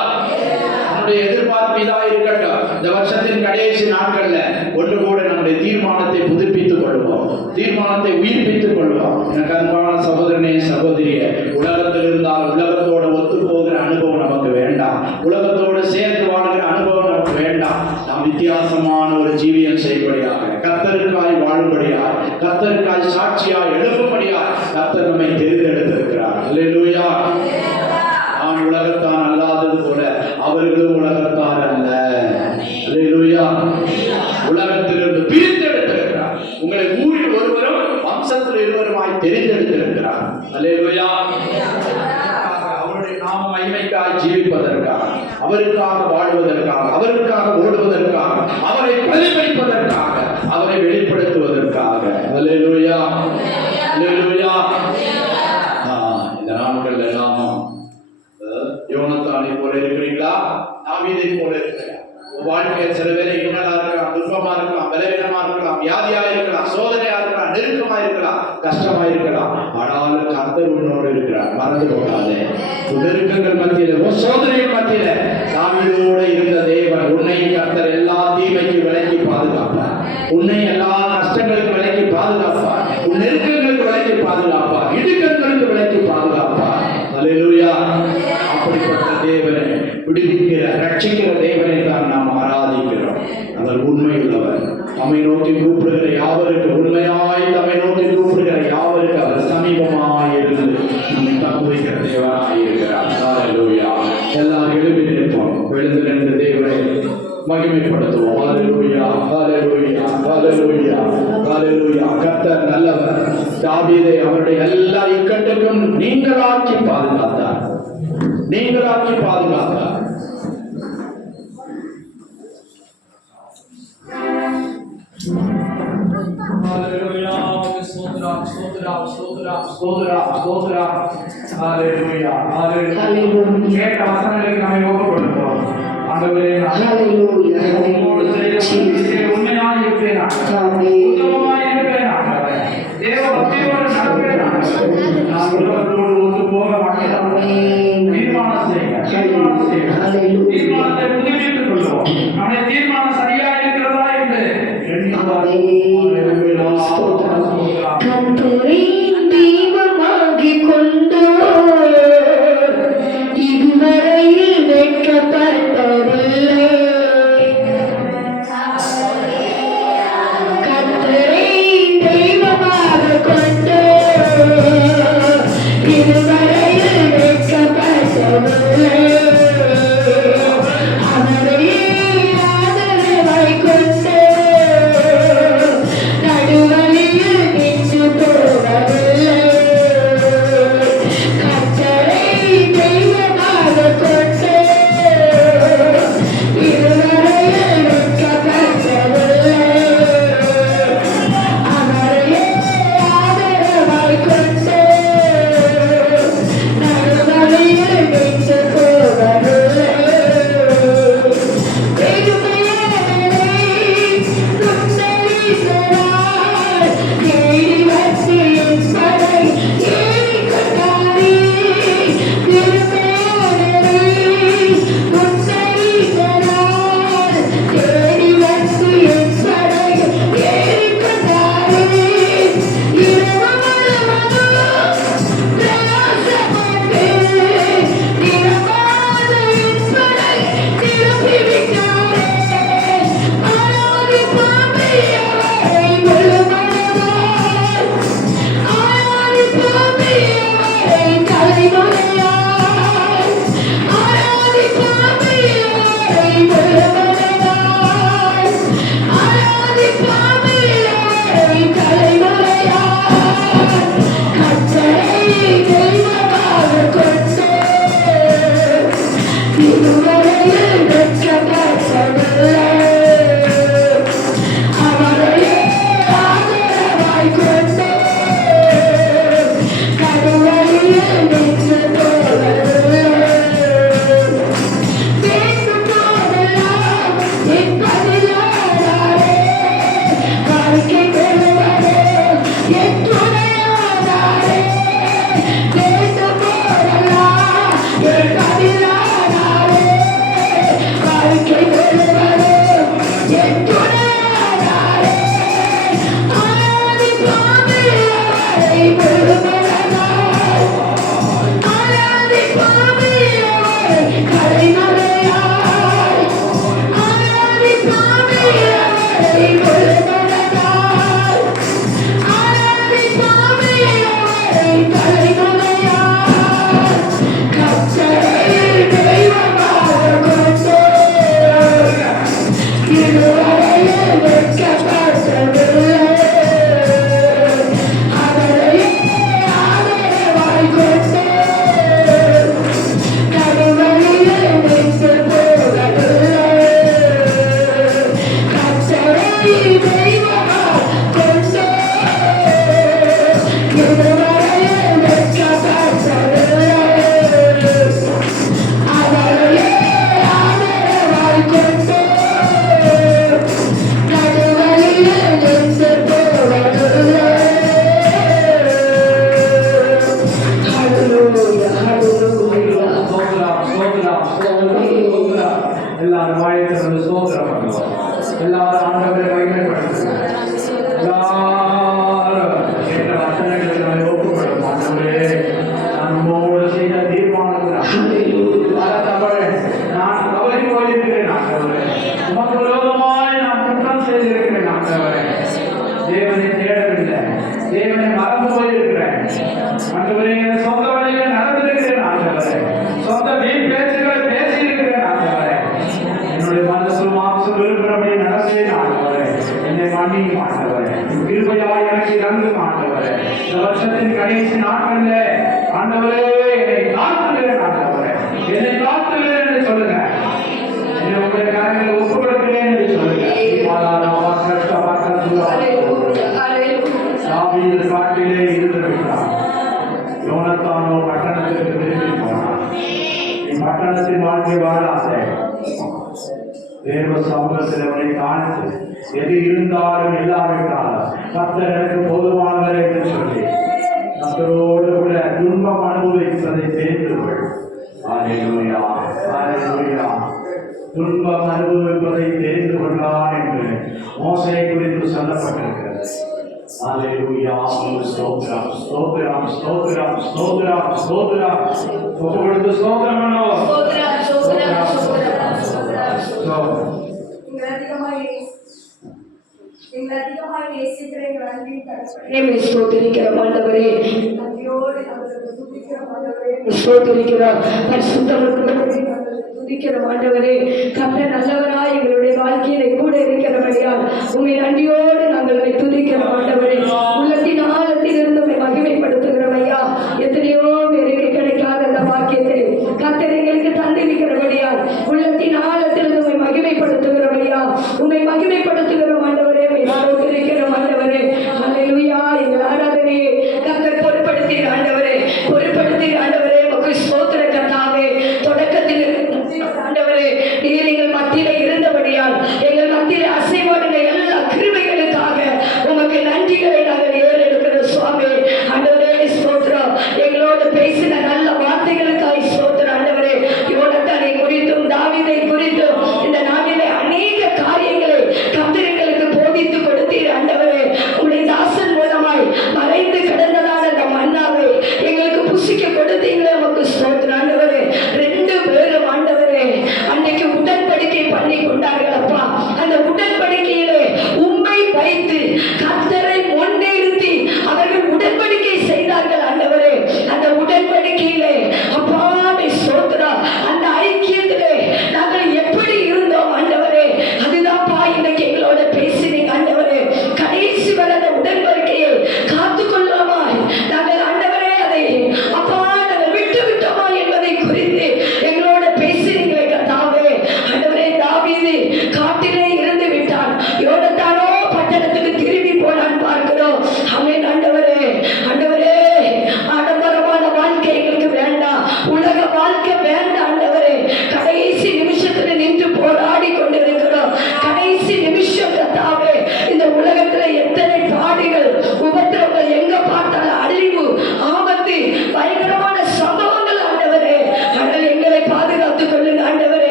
நம்முடைய எதிர்பார்ப்பு இதா இருக்கட்டும். இந்த வருஷத்தின் கடைசி நாட்கள்ல ஒன்று கூட நம்முடைய தீர்மானத்தை புதுப்பித்துக் கொள்வோம், தீர்மானத்தை உயிர்ப்பித்துக் கொள்வோம். எனக்கு அன்பான சகோதரனே சகோதரிய, உலகத்தில் இருந்தால் உலகத்தோட ஒத்து போகிற அனுபவம் நமக்கு வேண்டாம், உலகத்தோடு சேர்த்து வாழ்கிற அனுபவம் நமக்கு வேண்டாம். நாம் வித்தியாசமான ஒரு ஜீவியம் செய்யும்படியாக, கர்த்தருக்காய் வாழும்படியாக, கர்த்தருக்காய் சாட்சியாய் எழுப்பும்படியாக கர்த்தர் நம்மை தெரிந்தெடுத்திருக்கிறார். அல்லேலூயா. நான் உலகத்தான் அல்லாதது போல அவர்களும் உலகத்தார் அல்ல. அல்லேலூயா. உலகத்திலிருந்து பிரித்தெடுத்திருக்கிறார். உங்களை ஊரில் ஒருவரும் வம்சத்தில் இருவருமாய் தெரிந்தெடுத்திருக்கிறார். அல்லேலூயா. அவருடைய நாம மகிமைக்காய் ஜீவிப்பதற்காக, அவருக்காக வாழ்வதற்காக, அவருக்காக ஓடுவதற்காக, அவரை பிரதிபலிப்பதற்காக, அவரை வெளிப்படுத்துவதற்காக. அல்லேலூயா, அல்லேலூயா. இந்த நாட்கள்ல நாமும் யோனத்தானை போல இருக்கிறீங்களா? தாவீதை போல இருக்கிறீங்களா? வாழ்க்கையில் சில பேரை இன்னலா இருக்கலாம், துன்பமா இருக்கலாம், பலவீனமா இருக்கலாம், வியாதியா இருக்கலாம், சோதனையா இருக்கலாம், நெருக்கமா இருக்கலாம், கஷ்டமா இருக்கலாம். ஆனாலும் கர்த்தர் உன்னோடு இருக்கிறார். மறந்து போகாதே. நெருக்கங்கள் மத்தியில, சோதனைகள் மத்தியில தாவீதோடு இருந்த தேவன் உன்னை கர்த்தர் எல்லா தீமைக்கு விலக்கி பாதுகாப்பார். உன்னை எல்லா கஷ்டங்களுக்கு விலக்கி பாதுகாப்பார். உன் நெருக்கங்களுக்கு விலக்கி பாதுகாப்பார். இடுக்கங்களுக்கு விலக்கி பாதுகாப்பார். அல்லேலூயா. அப்படிப்பட்ட தேவனை, விடுவிக்கிற ரட்சிக்கிற தேவனை தான் நாம் ஆராதிக்கிறோம். அவர் உண்மையுள்ளவர். நம்மை நோக்கி கூப்பிடுகிற யாவருக்கு, உண்மையாய் நம்மை நோக்கி கூப்பிடுகிற யாவருக்கு அவர் சமீபமாய் இருந்து நம்மை தப்புவிக்கிற தேவனாய் இருக்கிறார். அல்லேலூயா. எல்லாரும் எழுப்பி நிற்போம். எழுந்து நின்று தேவனை மகிமைப்படுத்துவோம். அல்லேலூயா, அல்லேலூயா, அல்லேலூயா, அல்லேலூயா. கர்த்தர் நல்லவர். தாவீதை அவருடைய எல்லா இக்கட்டுக்கும் நீங்களாக்கி பாதுகாத்தார், நீங்களாக்கி பாதுகாத்தார். Hallelujah. Stotram, stotram, stotram, stotram, stotram. Hallelujah. Hallelujah. கேட்ட வசனங்களுக்கு நம்மை ஒப்புக்கொடுப்போம். ஆண்டவரே, உம்மோடு செய்ய உண்மையாய் இருப்பேன். உத்தமமாய் இருப்பேன். ஆண்டவரே, தேவ பக்தியோடு நடப்பேன். நான் உலகத்தோடு ஒத்து போக மாட்டேன். தீர்மானம் செய்யுங்க, தீர்மானம் செய்யுங்க. தீர்மானத்தை புதுப்பித்துக் கொள்வோம். நம்முடைய தீர்மானம் சரியா இருக்கிறதா என்று எண்ணி தேவனை மறந்து போயிருக்கிறேன் ஆண்டவரே. என் சொந்த வழியில நடந்திருக்கிறேன் ஆண்டவரே. சொந்த வீண் பேச்சுகளை பேசி இருக்கிறேன் ஆண்டவரே. என்னுடைய மனசு மாம்சம் விரும்புகிறபடி நடந்தேன் ஆண்டவரே. என்னை மன்னியும் ஆண்டவரே. கிருபையாய் எனக்கு இறங்கும் ஆண்டவரே. இந்த வருஷத்தின் கடைசி நாட்களிலே ஆண்டவரே என்னை காத்துகிறேன் ஆண்டவரே. என்னை காத்துகிறேன் என்று சொல்லுங்க. என்னை உங்களுடைய கரங்களை ஒப்பு கொடுக்கிறேன் என்று சொல்லுங்க. தாவீது காட்டிலே இருந்து விட்டான். யோனத்தானோ பட்டணத்திற்கு திரும்பி போனான். நீ பட்டணத்தின் வாழ்க்கை வாழாதே. தேவ சமூகத்தில் அவனை காணித்து எது இருந்தாலும் இல்லாவிட்டாலும் கர்த்தர் எனக்கு போதுமானவர் என்று சொல்லி கர்த்தரோடு கூட துன்பம் அனுபவிப்பதை தெரிந்து கொள். அல்லேலூயா, அல்லேலூயா. துன்பம் அனுபவிப்பதை தெரிந்து கொண்டான் என்று மோசேயை குறித்து சொல்லப்பட்டிருக்கிறது. அல்லேலூயா, ஸ்தோத்திரம், ஸ்தோத்திரம், ஸ்தோத்திரம், ஸ்தோத்திரம், ஸ்தோத்திரம். ஒப்பு கொடுத்து ஸ்தோத்திரம் பண்ணுவோம். ஸ்தோத்திரம். எங்களை அதிகமாய் நேசிக்கிற எங்கள் அன்பின் தகப்பனே, ஸ்தோத்திரிக்கிற ஆண்டவரே. நன்றியோடு நாங்கள் துதிக்கிற ஆண்டவரே, ஸ்தோத்திரிக்கிறோம். பரிசுத்தமுள்ளவரே, நாங்கள் துதிக்கிற ஆண்டவரே. கர்த்தர் நல்லவராய் எங்களுடைய வாழ்க்கையிலே கூட இருக்கிறபடியால் உம்மை நன்றியோடு நாங்கள் உம்மை துதிக்கிற ஆண்டவரே. உள்ளத்தின் ஆழத்திலிருந்து உம்மை மகிமைப்படுத்துகிறோம் ஐயா. எத்தனையோ பேருக்கு கிடைக்காத அந்த வாக்கியத்தை கர்த்தர் எங்களுக்கு தந்திருக்கிறபடியால் உள்ளத்தின் ஆழத்திலிருந்து உம்மை மகிமைப்படுத்துகிறோம் ஐயா. உம்மை மகிமைப்படுத்துகிறோம் ஆண்டவரே. இருக்கிறோம் ஆண்டவரே. அல்லேலூயா. எங்கள் ஆராதனையை கர்த்தர் பொறுப்படுத்தீர் ஆண்டவரே, பொறுப்படுத்தீர் ஆண்டவரே. உமக்கு ஸ்தோத்திர கர்த்தாவே. தொடக்கத்தில் ஆண்டவரே நீர் எங்கள் மத்தியிலே இருந்தபடியால் எங்கள் மத்தியிலே அசைவாடுகிற எல்லா கிருபைகளுக்காக உமக்கு நன்றிகளை நாங்கள்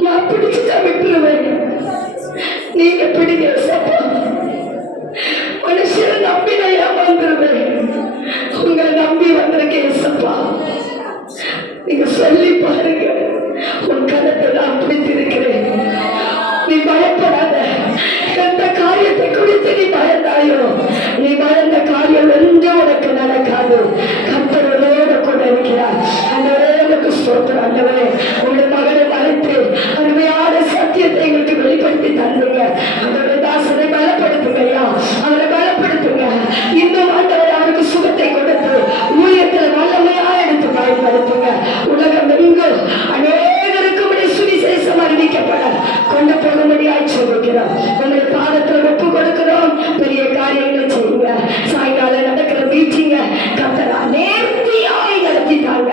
நான் பிடிச்சுதான் விட்டுருவேன். நீங்க பிடிங்க ஏசப்பா. மனுஷரை நம்பி நான் ஏமாந்துருவேன். உங்களை நம்பி வந்திருக்கேன் ஏசப்பா. நீங்க சொல்லி பாருங்க, உன் கருத்தை நான் பிடித்திருக்கிறேன். நீ பயப்படாத. எந்த காரியத்தை குறித்து நீ பயந்தாயோ, நீ பயந்த காரியம் ஒன்றும் உனக்கு நடக்காது. கர்த்தரோடு கூட இருக்கிறார். அந்தவரே ஸ்தோத்திரம். ஆண்டவரே, உங்களுடைய மகனை மறைத்து அருமையான சத்தியத்தை எங்களுக்கு வெளிப்படுத்தி தந்துங்க. அவருடைய தாசனை பலப்படுத்துங்க ஐயா, அவரை பலப்படுத்துங்க. இன்னும் ஆண்டவரை அவருக்கு சுகத்தை கொடுத்து ஊழியத்தில் வல்லமையா எடுத்து பயன்படுத்துங்க. உலகம் எங்கும் அநேகருக்கு உடைய சுவிசேஷம் அறிவிக்கப்பட கொண்டு போகும்படியாய் சொல்லுகிறோம். உங்களுடைய பாதத்தில் ஒப்பு கொடுக்கிறோம். பெரிய காரியங்களை செய்யுங்க. சாயங்காலம் நடக்கிற மீட்டிங்க கர்த்தர் நேர்த்தியாய் நடத்திட்டாங்க.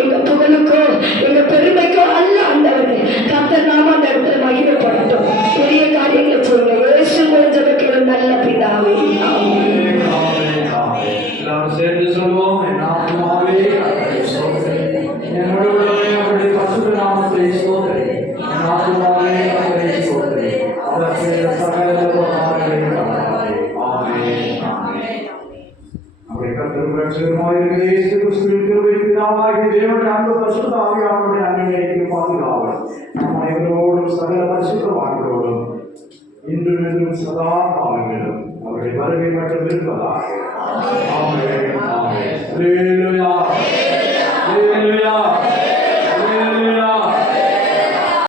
எங்க புகழுக்கோ எங்க பெருமைக்கோ அல்ல ஆண்டவரே, கர்த்தர் நாம அந்த இடத்துல மகிமைப்படட்டும். பெரிய காரியங்களை செய்யுங்க. இயேசு மூலம் ஜெபிக்கிறோம் நல்ல பிதாவே. ஆமென். எல்லாரும் சேர்ந்து சொல்வோம். என் ஆத்துமாவே கர்த்தரை ஸ்தோத்திரி. என் முழு உள்ளமே அவருடைய பரிசுத்த நாமத்தை ஸ்தோத்திரி. என் ஆத்துமாவே கர்த்தரை ஸ்தோத்திரி. அவர் செய்த சகல உபகாரங்களையும் மறவாதே. ஆமென். ஆமென். நம்முடைய கர்த்தரும் இரட்சகருமாயிருக்கிற இயேசு கிறிஸ்துவின் கிருபை பிதாவாகிய தேவனுடைய அன்பு பரிசுத்த ஆவியானவருடைய அன்பினைக்கும் பாதுகாவல் நம் அனைவரோடும் சகல பரிசுத்தவான்களோடும் இன்றும் என்றும் சதா காலங்களிலும் அவருடைய வருகை மட்டும் இருப்பதாக. ஆமென். ஆமென். அல்லேலூயா. அல்லேலூயா.